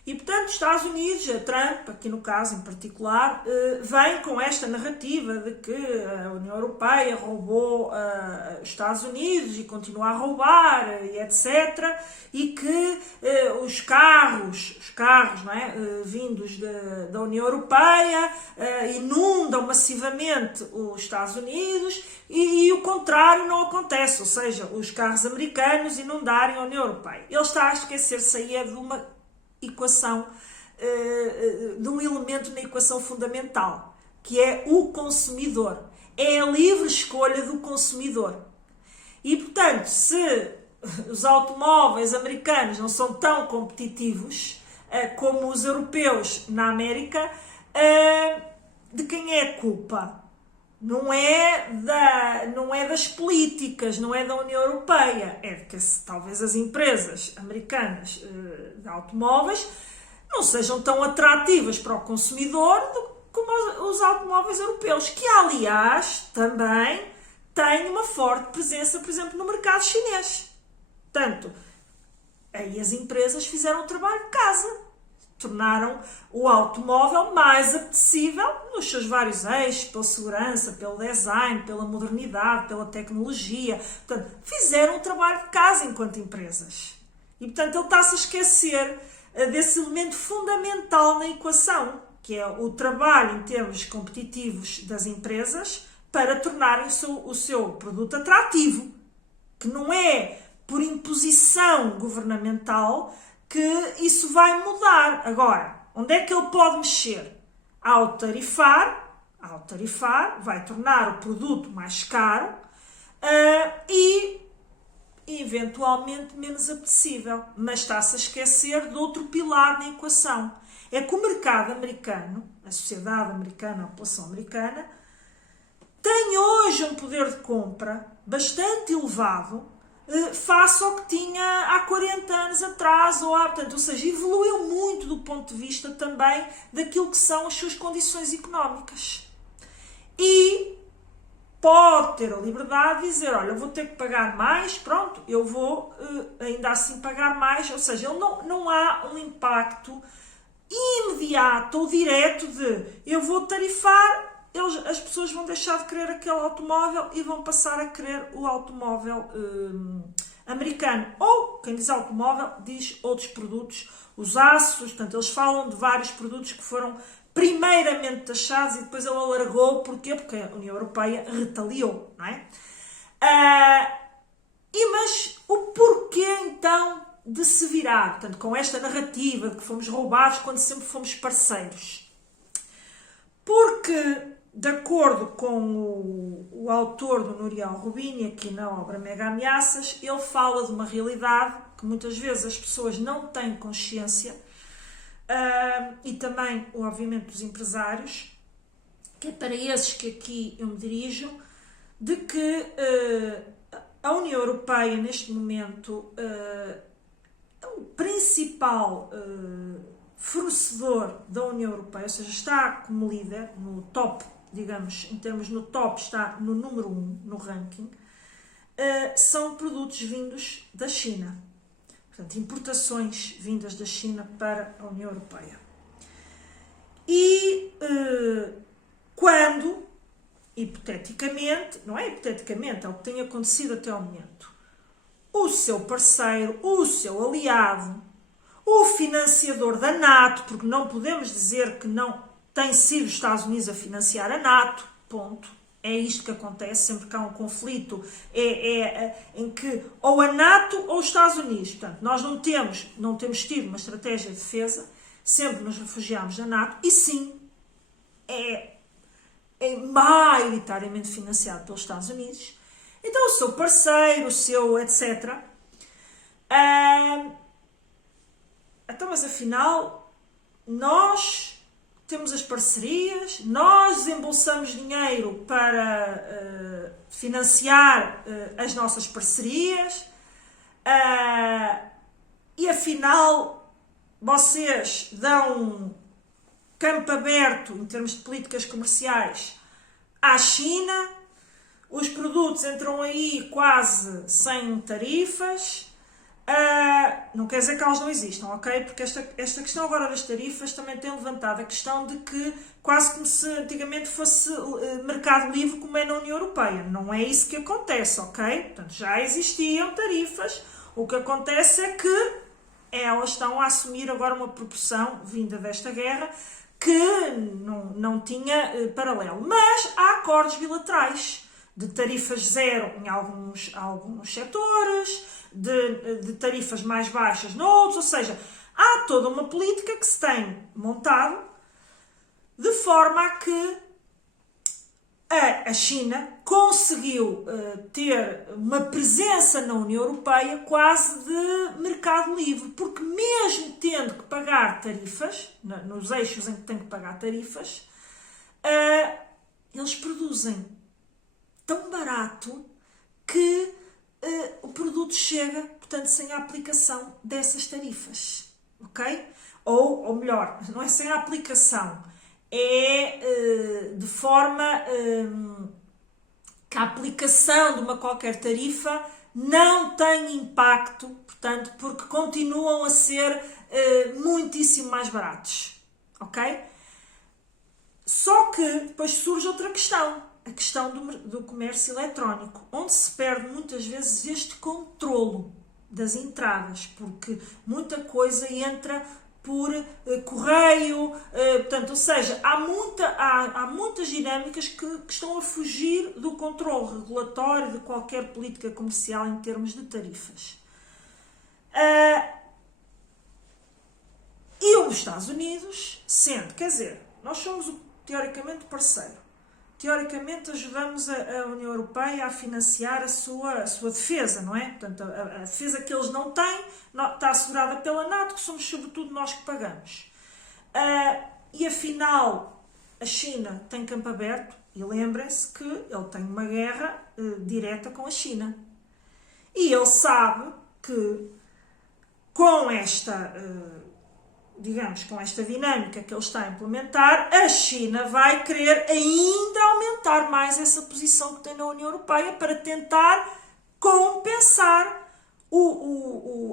E, portanto, os Estados Unidos, a Trump, aqui no caso em particular, vem com esta narrativa de que a União Europeia roubou os Estados Unidos e continua a roubar, e etc. E que os carros não é, vindos da União Europeia inundam massivamente os Estados Unidos e o contrário não acontece, ou seja, os carros americanos inundarem a União Europeia. Ele está a esquecer-se aí de uma equação, de um elemento na equação fundamental, que é o consumidor. É a livre escolha do consumidor. E, portanto, se os automóveis americanos não são tão competitivos como os europeus na América, de quem é a culpa? Não é das políticas, não é da União Europeia, é que talvez as empresas americanas de automóveis não sejam tão atrativas para o consumidor como os automóveis europeus, que aliás também têm uma forte presença, por exemplo, no mercado chinês. Portanto, aí as empresas fizeram o trabalho de casa. tornaram o automóvel mais apetecível nos seus vários eixos, pela segurança, pelo design, pela modernidade, pela tecnologia. Portanto, fizeram um trabalho de casa enquanto empresas. E, portanto, ele está-se a esquecer desse elemento fundamental na equação, que é o trabalho em termos competitivos das empresas para tornarem o seu produto atrativo, que não é por imposição governamental que isso vai mudar. Agora, onde é que ele pode mexer? Ao tarifar, vai tornar o produto mais caro e eventualmente menos apetecível. Mas está-se a esquecer de outro pilar na equação. É que o mercado americano, a sociedade americana, a população americana, tem hoje um poder de compra bastante elevado face ao que tinha há 40 anos atrás, ou seja, evoluiu muito do ponto de vista também daquilo que são as suas condições económicas. E pode ter a liberdade de dizer, olha, eu vou ter que pagar mais, pronto, eu vou ainda assim pagar mais, ou seja, ele não há um impacto imediato ou direto de eu vou tarifar, as pessoas vão deixar de querer aquele automóvel e vão passar a querer o automóvel americano. Ou, quem diz automóvel, diz outros produtos, os aços, portanto, eles falam de vários produtos que foram primeiramente taxados e depois ele alargou. Porquê? Porque a União Europeia retaliou, não é? Mas o porquê, então, de se virar? Portanto, com esta narrativa de que fomos roubados quando sempre fomos parceiros. Porque, de acordo com o autor do Nouriel Rubini, aqui na obra Mega Ameaças, ele fala de uma realidade que muitas vezes as pessoas não têm consciência, e também, obviamente, dos empresários, que é para esses que aqui eu me dirijo, de que a União Europeia, neste momento, é o principal fornecedor da União Europeia, ou seja, está como líder no top, digamos, em termos no top, está no número 1 no ranking, são produtos vindos da China. Portanto, importações vindas da China para a União Europeia. E quando, hipoteticamente, não é hipoteticamente, é o que tem acontecido até ao momento, o seu parceiro, o seu aliado, o financiador da NATO, porque não podemos dizer que não tem sido os Estados Unidos a financiar a NATO, ponto. É isto que acontece sempre que há um conflito em que ou a NATO ou os Estados Unidos. Portanto, nós não temos tido uma estratégia de defesa, sempre nos refugiamos na NATO, e sim, é maioritariamente financiado pelos Estados Unidos. Então, o seu parceiro, o seu etc. Então, mas afinal, nós temos as parcerias, nós desembolsamos dinheiro para financiar as nossas parcerias, e afinal vocês dão campo aberto em termos de políticas comerciais à China, os produtos entram aí quase sem tarifas. Não quer dizer que elas não existam, ok? Porque esta questão agora das tarifas também tem levantado a questão de que quase como se antigamente fosse mercado livre como é na União Europeia. Não é isso que acontece, ok? Portanto, já existiam tarifas. O que acontece é que elas estão a assumir agora uma proporção vinda desta guerra que não tinha paralelo. Mas há acordos bilaterais de tarifas zero em alguns setores, de tarifas mais baixas noutros, ou seja, há toda uma política que se tem montado de forma a que a China conseguiu ter uma presença na União Europeia quase de mercado livre, porque mesmo tendo que pagar tarifas, nos eixos em que tem que pagar tarifas, eles produzem tão barato que o produto chega, portanto, sem a aplicação dessas tarifas, ok? Ou melhor, não é sem a aplicação, é de forma que a aplicação de uma qualquer tarifa não tem impacto, portanto, porque continuam a ser muitíssimo mais baratos, ok? Só que depois surge outra questão, a questão do comércio eletrónico, onde se perde muitas vezes este controlo das entradas, porque muita coisa entra por correio, portanto, ou seja, há muitas dinâmicas que estão a fugir do controle regulatório de qualquer política comercial em termos de tarifas. E os Estados Unidos, sendo, quer dizer, nós somos teoricamente parceiro, teoricamente ajudamos a União Europeia a financiar a sua defesa, não é? Portanto, a defesa que eles não têm está assegurada pela NATO, que somos sobretudo nós que pagamos. E afinal, a China tem campo aberto, e lembrem-se que ele tem uma guerra direta com a China. E ele sabe que com esta, digamos, com esta dinâmica que ele está a implementar, a China vai querer ainda aumentar mais essa posição que tem na União Europeia para tentar compensar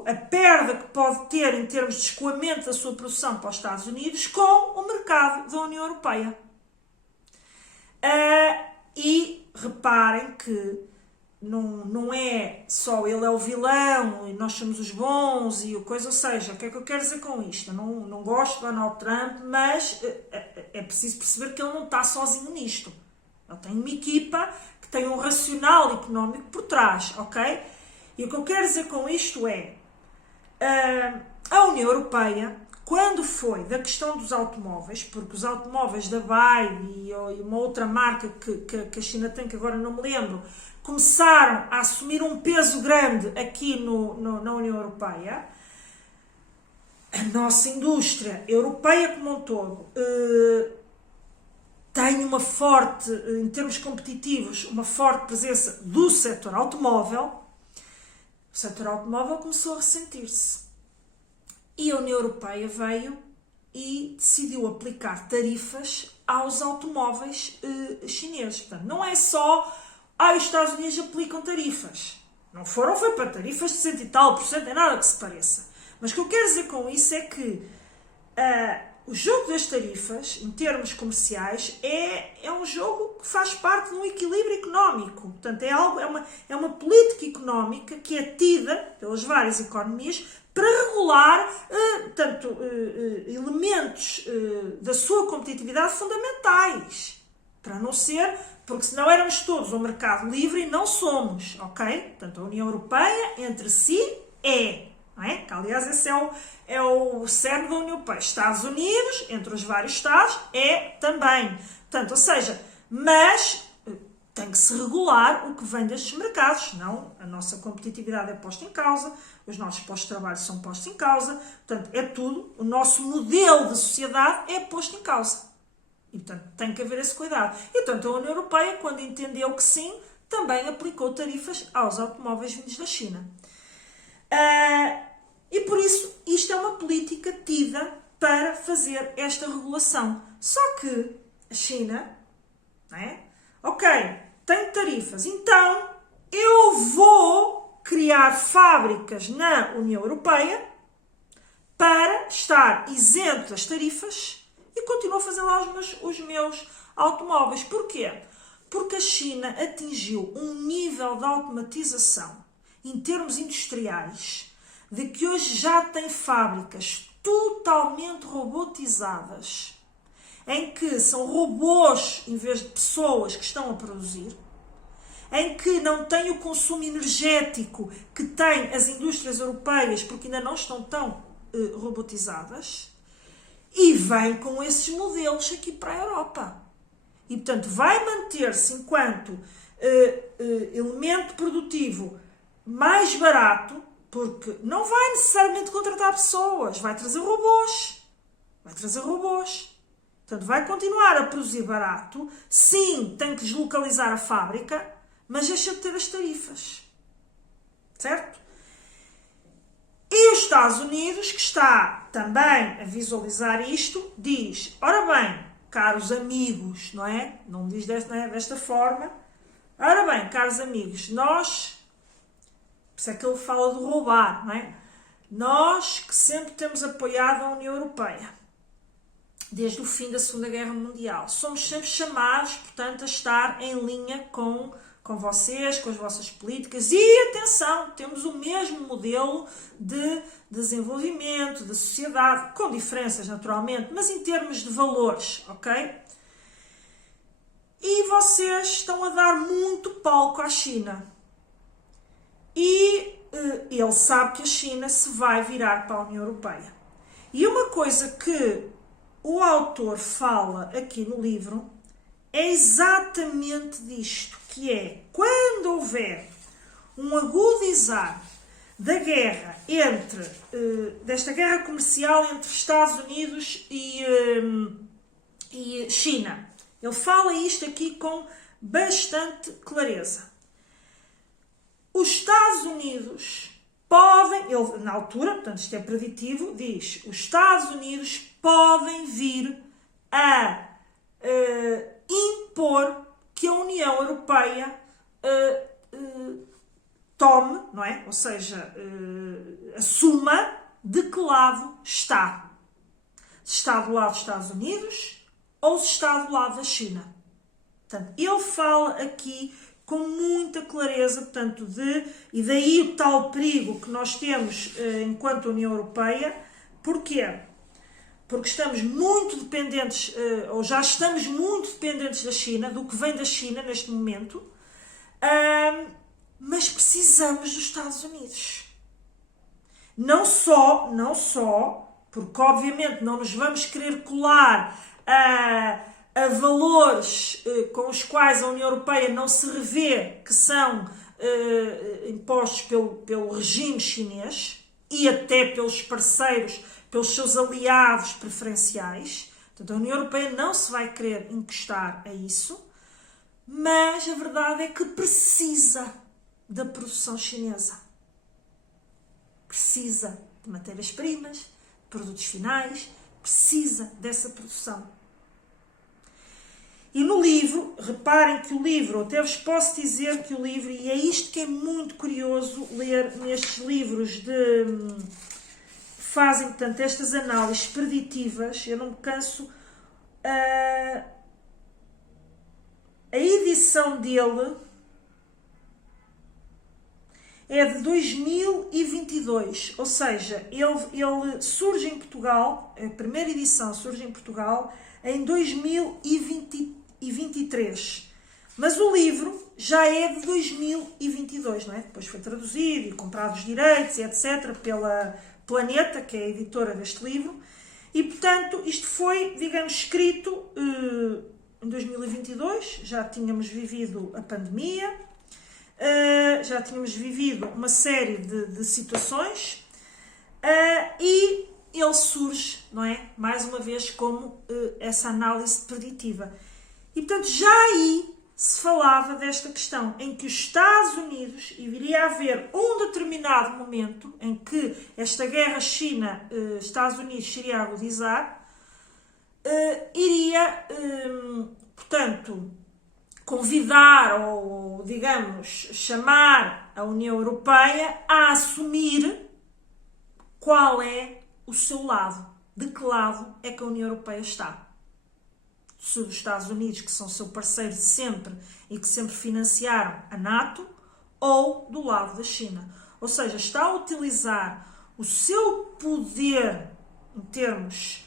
a perda que pode ter em termos de escoamento da sua produção para os Estados Unidos com o mercado da União Europeia. E reparem que não é só ele é o vilão e nós somos os bons e o coisa, ou seja, o que é que eu quero dizer com isto? Eu não gosto de Donald Trump, mas é preciso perceber que ele não está sozinho nisto. Ele tem uma equipa que tem um racional económico por trás, ok? E o que eu quero dizer com isto é a União Europeia, quando foi da questão dos automóveis, porque os automóveis da BYD e uma outra marca que a China tem, que agora não me lembro, começaram a assumir um peso grande aqui na União Europeia, a nossa indústria europeia como um todo tem uma forte, em termos competitivos, uma forte presença do setor automóvel. O setor automóvel começou a ressentir-se. E a União Europeia veio e decidiu aplicar tarifas aos automóveis chineses. Portanto, não é só os Estados Unidos aplicam tarifas. Não foi para tarifas de 100 e tal %, nem nada que se pareça. Mas o que eu quero dizer com isso é que o jogo das tarifas, em termos comerciais, é um jogo que faz parte de um equilíbrio económico. Portanto, é uma política económica que é tida pelas várias economias para regular elementos da sua competitividade fundamentais. Para não ser, porque senão éramos todos um mercado livre e não somos, ok? Portanto, a União Europeia entre si não é? Que, aliás, esse é o cerne da União Europeia. Estados Unidos, entre os vários Estados, também. Portanto, ou seja, mas tem que se regular o que vem destes mercados, senão a nossa competitividade é posta em causa, os nossos postos de trabalho são postos em causa, portanto, é tudo, o nosso modelo de sociedade é posto em causa. E, portanto, tem que haver esse cuidado. E, portanto, a União Europeia, quando entendeu que sim, também aplicou tarifas aos automóveis vindos da China. E, por isso, isto é uma política tida para fazer esta regulação. Só que a China, não é? Ok, tem tarifas, então eu vou criar fábricas na União Europeia para estar isento das tarifas e continuo a fazer lá os meus automóveis. Porquê? Porque a China atingiu um nível de automatização em termos industriais de que hoje já tem fábricas totalmente robotizadas, em que são robôs em vez de pessoas que estão a produzir, em que não tem o consumo energético que têm as indústrias europeias, porque ainda não estão tão robotizadas, e vem com esses modelos aqui para a Europa. E, portanto, vai manter-se enquanto elemento produtivo mais barato, porque não vai necessariamente contratar pessoas, vai trazer robôs. Portanto, vai continuar a produzir barato. Sim, tem que deslocalizar a fábrica, mas deixa de ter as tarifas. Certo? E os Estados Unidos, que está também a visualizar isto, diz, ora bem, caros amigos, não é? Não diz desta forma. Ora bem, caros amigos, nós... Por isso é que ele fala de roubar, não é? Nós que sempre temos apoiado a União Europeia, desde o fim da Segunda Guerra Mundial, somos sempre chamados, portanto, a estar em linha com vocês, com as vossas políticas, e atenção, temos o mesmo modelo de desenvolvimento, da sociedade, com diferenças naturalmente, mas em termos de valores, ok? E vocês estão a dar muito palco à China. E ele sabe que a China se vai virar para a União Europeia. E uma coisa que o autor fala aqui no livro é exatamente disto, que é, quando houver um agudizar da guerra desta guerra comercial entre Estados Unidos e China. Ele fala isto aqui com bastante clareza. Os Estados Unidos podem, ele na altura, portanto isto é preditivo, diz, os Estados Unidos podem vir a impor que a União Europeia tome, não é? Ou seja, assuma de que lado está. Se está do lado dos Estados Unidos ou se está do lado da China. Portanto, ele fala aqui com muita clareza, portanto, e daí o tal perigo que nós temos enquanto União Europeia. Porquê? Porque estamos muito dependentes, ou já estamos muito dependentes da China, do que vem da China neste momento, mas precisamos dos Estados Unidos. Não só, porque obviamente não nos vamos querer colar a valores com os quais a União Europeia não se revê, que são impostos pelo regime chinês e até pelos parceiros, pelos seus aliados preferenciais. Portanto, a União Europeia não se vai querer encostar a isso, mas a verdade é que precisa da produção chinesa. Precisa de matérias-primas, de produtos finais, precisa dessa produção. E no livro, reparem que o livro, até vos posso dizer que o livro, e é isto que é muito curioso ler nestes livros que fazem, portanto, estas análises preditivas, eu não me canso, a edição dele é de 2022, ou seja, ele surge em Portugal, a primeira edição surge em Portugal em 2023, mas o livro já é de 2022, não é? Depois foi traduzido e comprado os direitos, etc., pela Planeta, que é a editora deste livro, e portanto isto foi, digamos, escrito em 2022, já tínhamos vivido a pandemia, já tínhamos vivido uma série de situações, e ele surge, não é? Mais uma vez como essa análise preditiva. E portanto já aí se falava desta questão, em que os Estados Unidos, e viria a haver um determinado momento em que esta guerra China-Estados Unidos se iria agudizar, iria, portanto, convidar ou, digamos, chamar a União Europeia a assumir qual é o seu lado, de que lado é que a União Europeia está. Se dos Estados Unidos, que são seu parceiro de sempre e que sempre financiaram a NATO, ou do lado da China. Ou seja, está a utilizar o seu poder em termos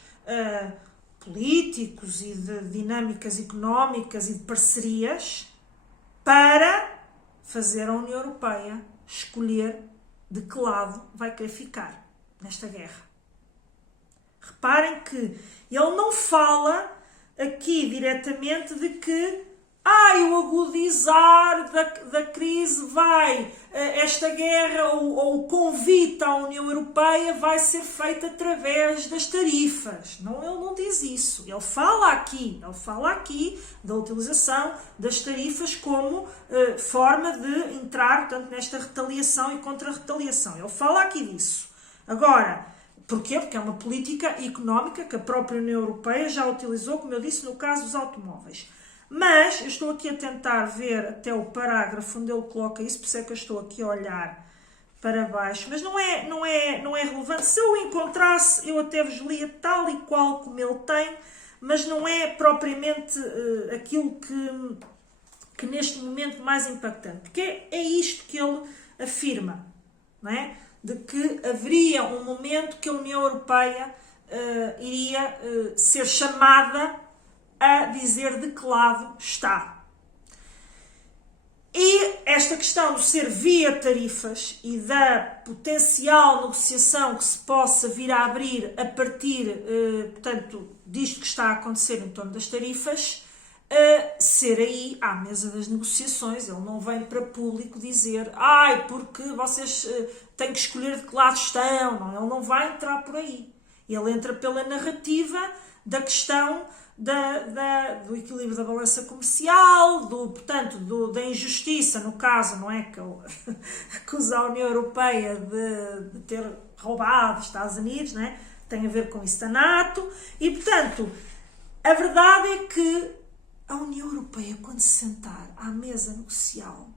políticos e de dinâmicas económicas e de parcerias para fazer a União Europeia escolher de que lado vai querer ficar nesta guerra. Reparem que ele não fala aqui diretamente de que o agudizar da crise esta guerra ou o convite à União Europeia vai ser feito através das tarifas. Não, ele não diz isso. Ele fala aqui da utilização das tarifas como forma de entrar, portanto, nesta retaliação e contra-retaliação. Ele fala aqui disso. Agora, porquê? Porque é uma política económica que a própria União Europeia já utilizou, como eu disse, no caso dos automóveis. Mas eu estou aqui a tentar ver até o parágrafo onde ele coloca isso, por isso é que eu estou aqui a olhar para baixo, mas não é relevante. Se eu o encontrasse, eu até vos lia tal e qual como ele tem, mas não é propriamente aquilo que neste momento mais impactante, porque é isto que ele afirma, não é? De que haveria um momento que a União Europeia iria ser chamada a dizer de que lado está. E esta questão do ser via tarifas e da potencial negociação que se possa vir a abrir a partir, portanto, disto que está a acontecer em torno das tarifas, ser aí à mesa das negociações. Ele não vem para público dizer porque vocês têm que escolher de que lado estão. Não, ele não vai entrar por aí. Ele entra pela narrativa da questão do equilíbrio da balança comercial, portanto, da injustiça, no caso, não é que ele acusa a União Europeia de ter roubado os Estados Unidos, não é? Tem a ver com isso nato, e portanto, a verdade é que a União Europeia, quando se sentar à mesa negocial,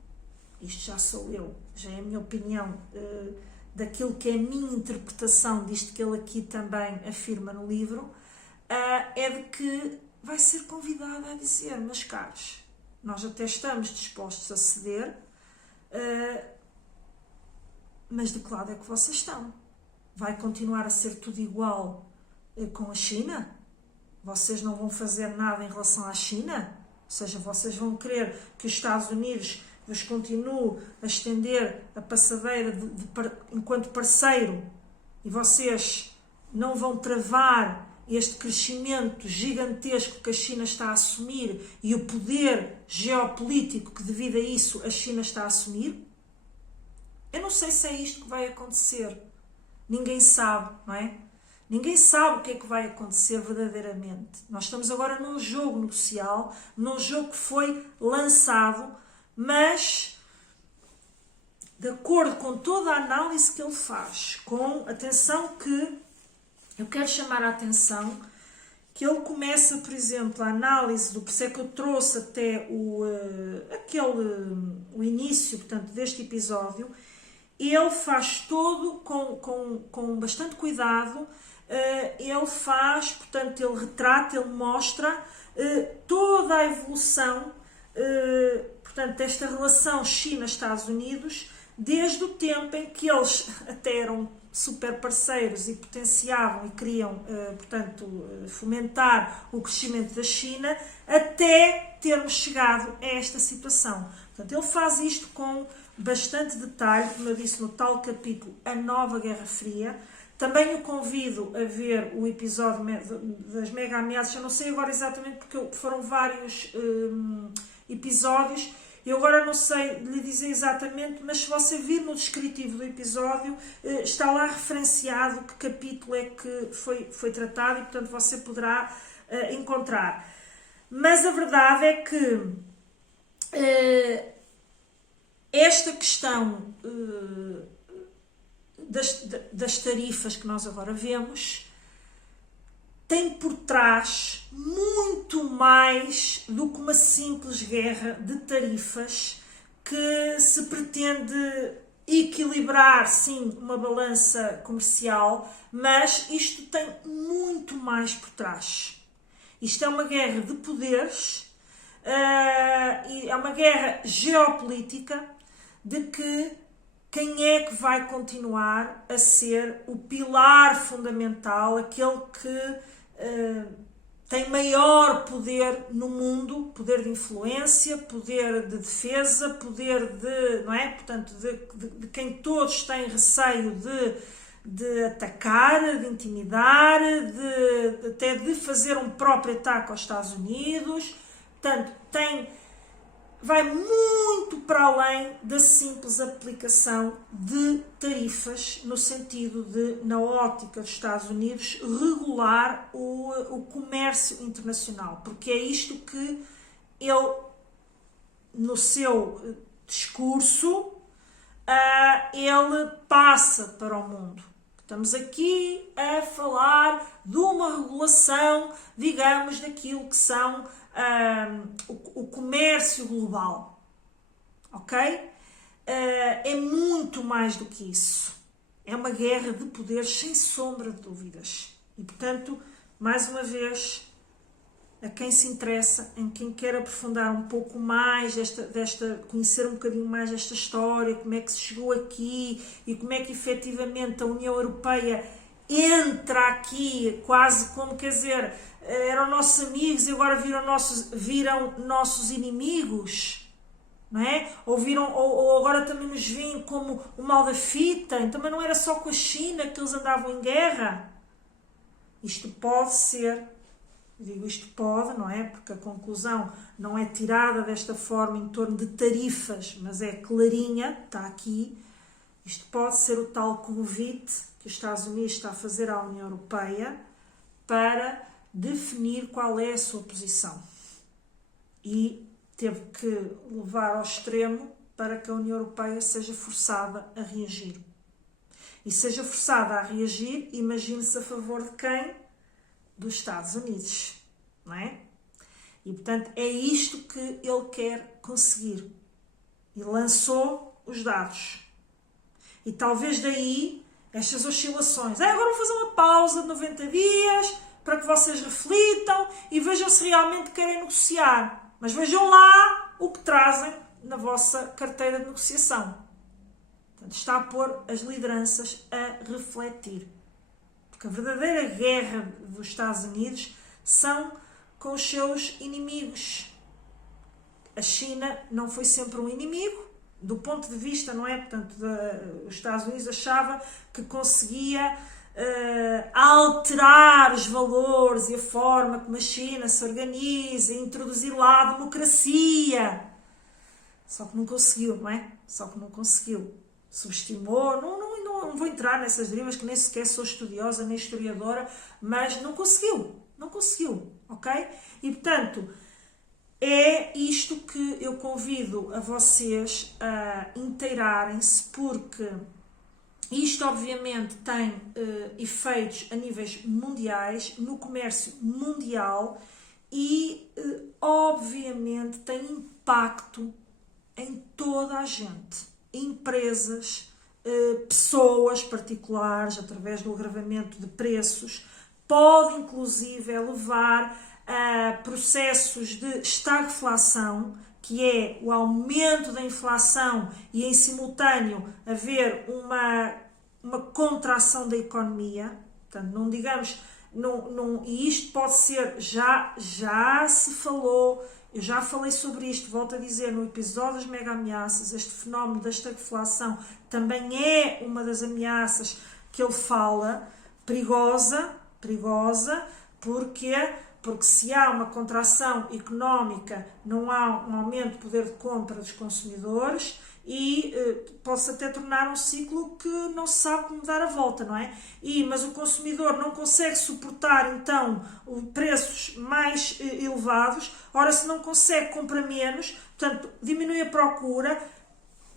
isto já sou eu, já é a minha opinião, daquilo que é a minha interpretação disto que ele aqui também afirma no livro, é de que vai ser convidada a dizer: meus caros, nós até estamos dispostos a ceder, mas de que lado é que vocês estão? Vai continuar a ser tudo igual com a China? Vocês não vão fazer nada em relação à China? Ou seja, vocês vão querer que os Estados Unidos vos continue a estender a passadeira enquanto parceiro, e vocês não vão travar este crescimento gigantesco que a China está a assumir e o poder geopolítico que, devido a isso, a China está a assumir? Eu não sei se é isto que vai acontecer. Ninguém sabe, não é? Ninguém sabe o que é que vai acontecer verdadeiramente. Nós estamos agora num jogo negocial, num jogo que foi lançado, mas de acordo com toda a análise que ele faz, com atenção que eu quero chamar a atenção que ele começa, por exemplo, a análise por isso é que eu trouxe até o início, portanto, deste episódio. Ele faz todo com bastante cuidado, ele faz, portanto, ele retrata, ele mostra toda a evolução, portanto, desta relação China-Estados Unidos, desde o tempo em que eles até eram super parceiros e potenciavam e queriam, portanto, fomentar o crescimento da China, até termos chegado a esta situação. Portanto, ele faz isto com bastante detalhe, como eu disse no tal capítulo, A Nova Guerra Fria. Também o convido a ver o episódio das mega ameaças. Eu não sei agora exatamente porque foram vários episódios. Eu agora não sei lhe dizer exatamente, mas se você vir no descritivo do episódio, está lá referenciado que capítulo é que foi tratado e, portanto, você poderá encontrar. Mas a verdade é que esta questão das tarifas que nós agora vemos tem por trás muito mais do que uma simples guerra de tarifas que se pretende equilibrar, sim, uma balança comercial, mas isto tem muito mais por trás. Isto é uma guerra de poderes, é uma guerra geopolítica de que quem é que vai continuar a ser o pilar fundamental, aquele que tem maior poder no mundo, poder de influência, poder de defesa, poder de, não é? Portanto, de quem todos têm receio de atacar, de intimidar, até de fazer um próprio ataque aos Estados Unidos. Portanto, vai muito para além da simples aplicação de tarifas, no sentido de, na ótica dos Estados Unidos, regular o comércio internacional, porque é isto que ele, no seu discurso, ele passa para o mundo. Estamos aqui a falar de uma regulação, digamos, daquilo que são o comércio global, ok? é muito mais do que isso. É uma guerra de poder sem sombra de dúvidas. E, portanto, mais uma vez, a quem se interessa, em quem quer aprofundar um pouco mais conhecer um bocadinho mais esta história, como é que se chegou aqui e como é que efetivamente a União Europeia entra aqui quase como, quer dizer, eram nossos amigos e agora viram nossos inimigos, não é? Ou agora também nos veem como o mal da fita, então, também não era só com a China que eles andavam em guerra. Isto pode ser, digo isto pode, não é? Porque a conclusão não é tirada desta forma em torno de tarifas, mas é clarinha, está aqui. Isto pode ser o tal convite que os Estados Unidos está a fazer à União Europeia para definir qual é a sua posição. E teve que levar ao extremo para que a União Europeia seja forçada a reagir. E seja forçada a reagir, imagine-se a favor de quem? Dos Estados Unidos, não é? E, portanto, é isto que ele quer conseguir. E lançou os dados. E talvez daí estas oscilações. Agora vou fazer uma pausa de 90 dias para que vocês reflitam e vejam se realmente querem negociar. Mas vejam lá o que trazem na vossa carteira de negociação. Portanto, está a pôr as lideranças a refletir. Porque a verdadeira guerra dos Estados Unidos são com os seus inimigos. A China não foi sempre um inimigo, do ponto de vista, não é? Portanto, os Estados Unidos achava que conseguia alterar os valores e a forma como a China se organiza e introduzir lá a democracia. Só que não conseguiu, não é? Só que não conseguiu. Subestimou, não vou entrar nessas derivas, que nem sequer sou estudiosa nem historiadora, mas não conseguiu, ok? E, portanto, é isto que eu convido a vocês a inteirarem-se, porque isto, obviamente, tem efeitos a níveis mundiais, no comércio mundial e, obviamente, tem impacto em toda a gente. Empresas, pessoas particulares, através do agravamento de preços, pode inclusive levar a processos de estagflação, que é o aumento da inflação e em simultâneo haver uma contração da economia. Portanto, não digamos, e isto pode ser, já se falou. Eu já falei sobre isto, volto a dizer, no episódio das mega ameaças, este fenómeno da estagflação também é uma das ameaças que ele fala, perigosa, porquê? Porque se há uma contração económica, não há um aumento de poder de compra dos consumidores e pode-se até tornar um ciclo que não se sabe como dar a volta, não é? Mas o consumidor não consegue suportar, então, preços mais elevados. Ora, se não consegue, compra menos, portanto, diminui a procura,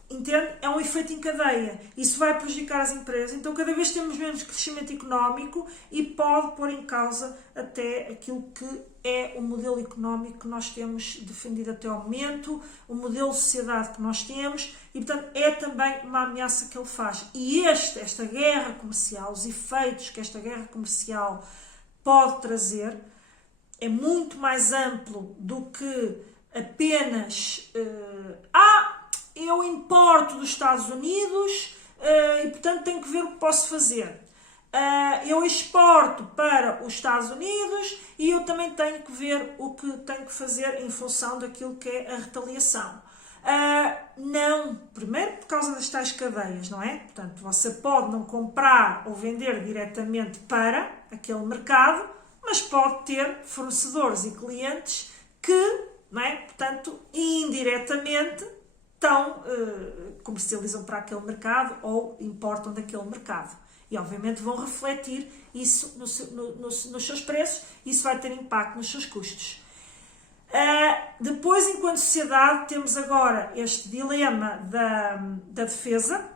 entende? É um efeito em cadeia. Isso vai prejudicar as empresas. Então, cada vez temos menos crescimento económico e pode pôr em causa até aquilo que é o modelo económico que nós temos defendido até ao momento, o modelo de sociedade que nós temos e, portanto, é também uma ameaça que ele faz. E esta guerra comercial, os efeitos que esta guerra comercial pode trazer, é muito mais amplo do que apenas eu importo dos Estados Unidos e, portanto, tenho que ver o que posso fazer. Eu exporto para os Estados Unidos e eu também tenho que ver o que tenho que fazer em função daquilo que é a retaliação. Não, primeiro por causa das tais cadeias, não é? Portanto, você pode não comprar ou vender diretamente para aquele mercado, mas pode ter fornecedores e clientes que, não é? Portanto, indiretamente comercializam para aquele mercado ou importam daquele mercado. E, obviamente, vão refletir isso nos seus preços e isso vai ter impacto nos seus custos. Depois, enquanto sociedade, temos agora este dilema da defesa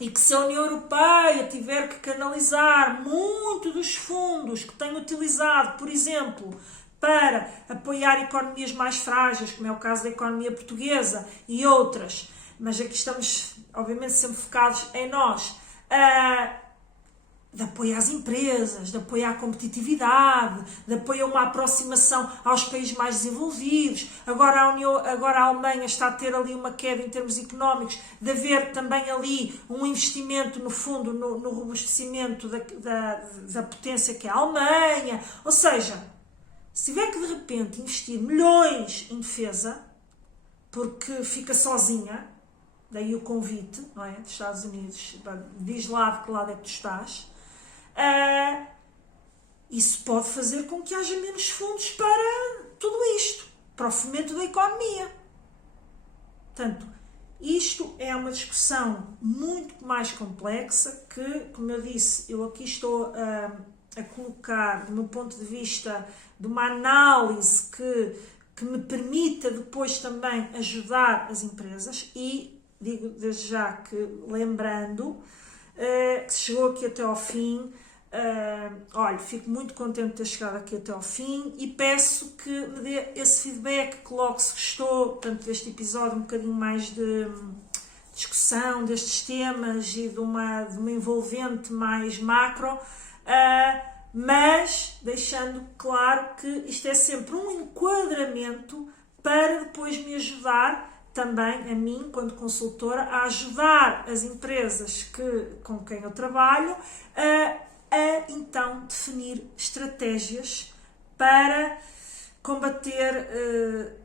e que se a União Europeia tiver que canalizar muito dos fundos que tem utilizado, por exemplo, para apoiar economias mais frágeis, como é o caso da economia portuguesa e outras, mas aqui estamos, obviamente, sempre focados em nós, de apoio às empresas, de apoio à competitividade, de apoio a uma aproximação aos países mais desenvolvidos. Agora a Alemanha está a ter ali uma queda em termos económicos, de haver também ali um investimento, no fundo, no robustecimento da potência que é a Alemanha. Ou seja, se tiver que de repente investir milhões em defesa, porque fica sozinha, daí o convite, não é, dos Estados Unidos, diz lá de que lado é que tu estás, isso pode fazer com que haja menos fundos para tudo isto, para o fomento da economia. Portanto, isto é uma discussão muito mais complexa que, como eu disse, eu aqui estou a colocar do meu ponto de vista de uma análise que me permita depois também ajudar as empresas e digo desde já que, lembrando, que chegou aqui até ao fim, olha, fico muito contente de ter chegado aqui até ao fim e peço que me dê esse feedback, coloque se gostou, portanto, deste episódio um bocadinho mais de discussão destes temas e de uma envolvente mais macro, mas deixando claro que isto é sempre um enquadramento para depois me ajudar também a mim, quando consultora, a ajudar as empresas com quem eu trabalho a então definir estratégias para combater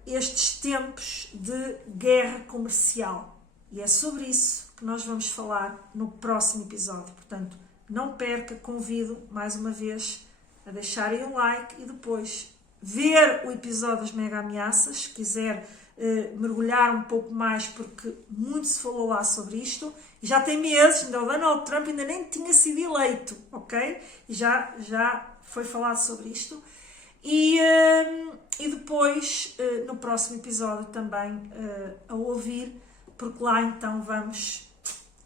estes tempos de guerra comercial. E é sobre isso que nós vamos falar no próximo episódio. Portanto, não perca, convido mais uma vez a deixarem um like e depois ver o episódio das mega ameaças, se quiser mergulhar um pouco mais, porque muito se falou lá sobre isto, e já tem meses, ainda o Donald Trump ainda nem tinha sido eleito, ok? E já foi falado sobre isto. E depois, no próximo episódio também a ouvir, porque lá então vamos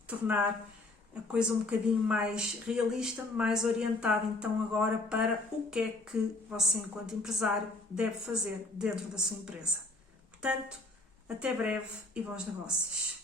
tornar a coisa um bocadinho mais realista, mais orientada então agora para o que é que você, enquanto empresário, deve fazer dentro da sua empresa. Portanto, até breve e bons negócios.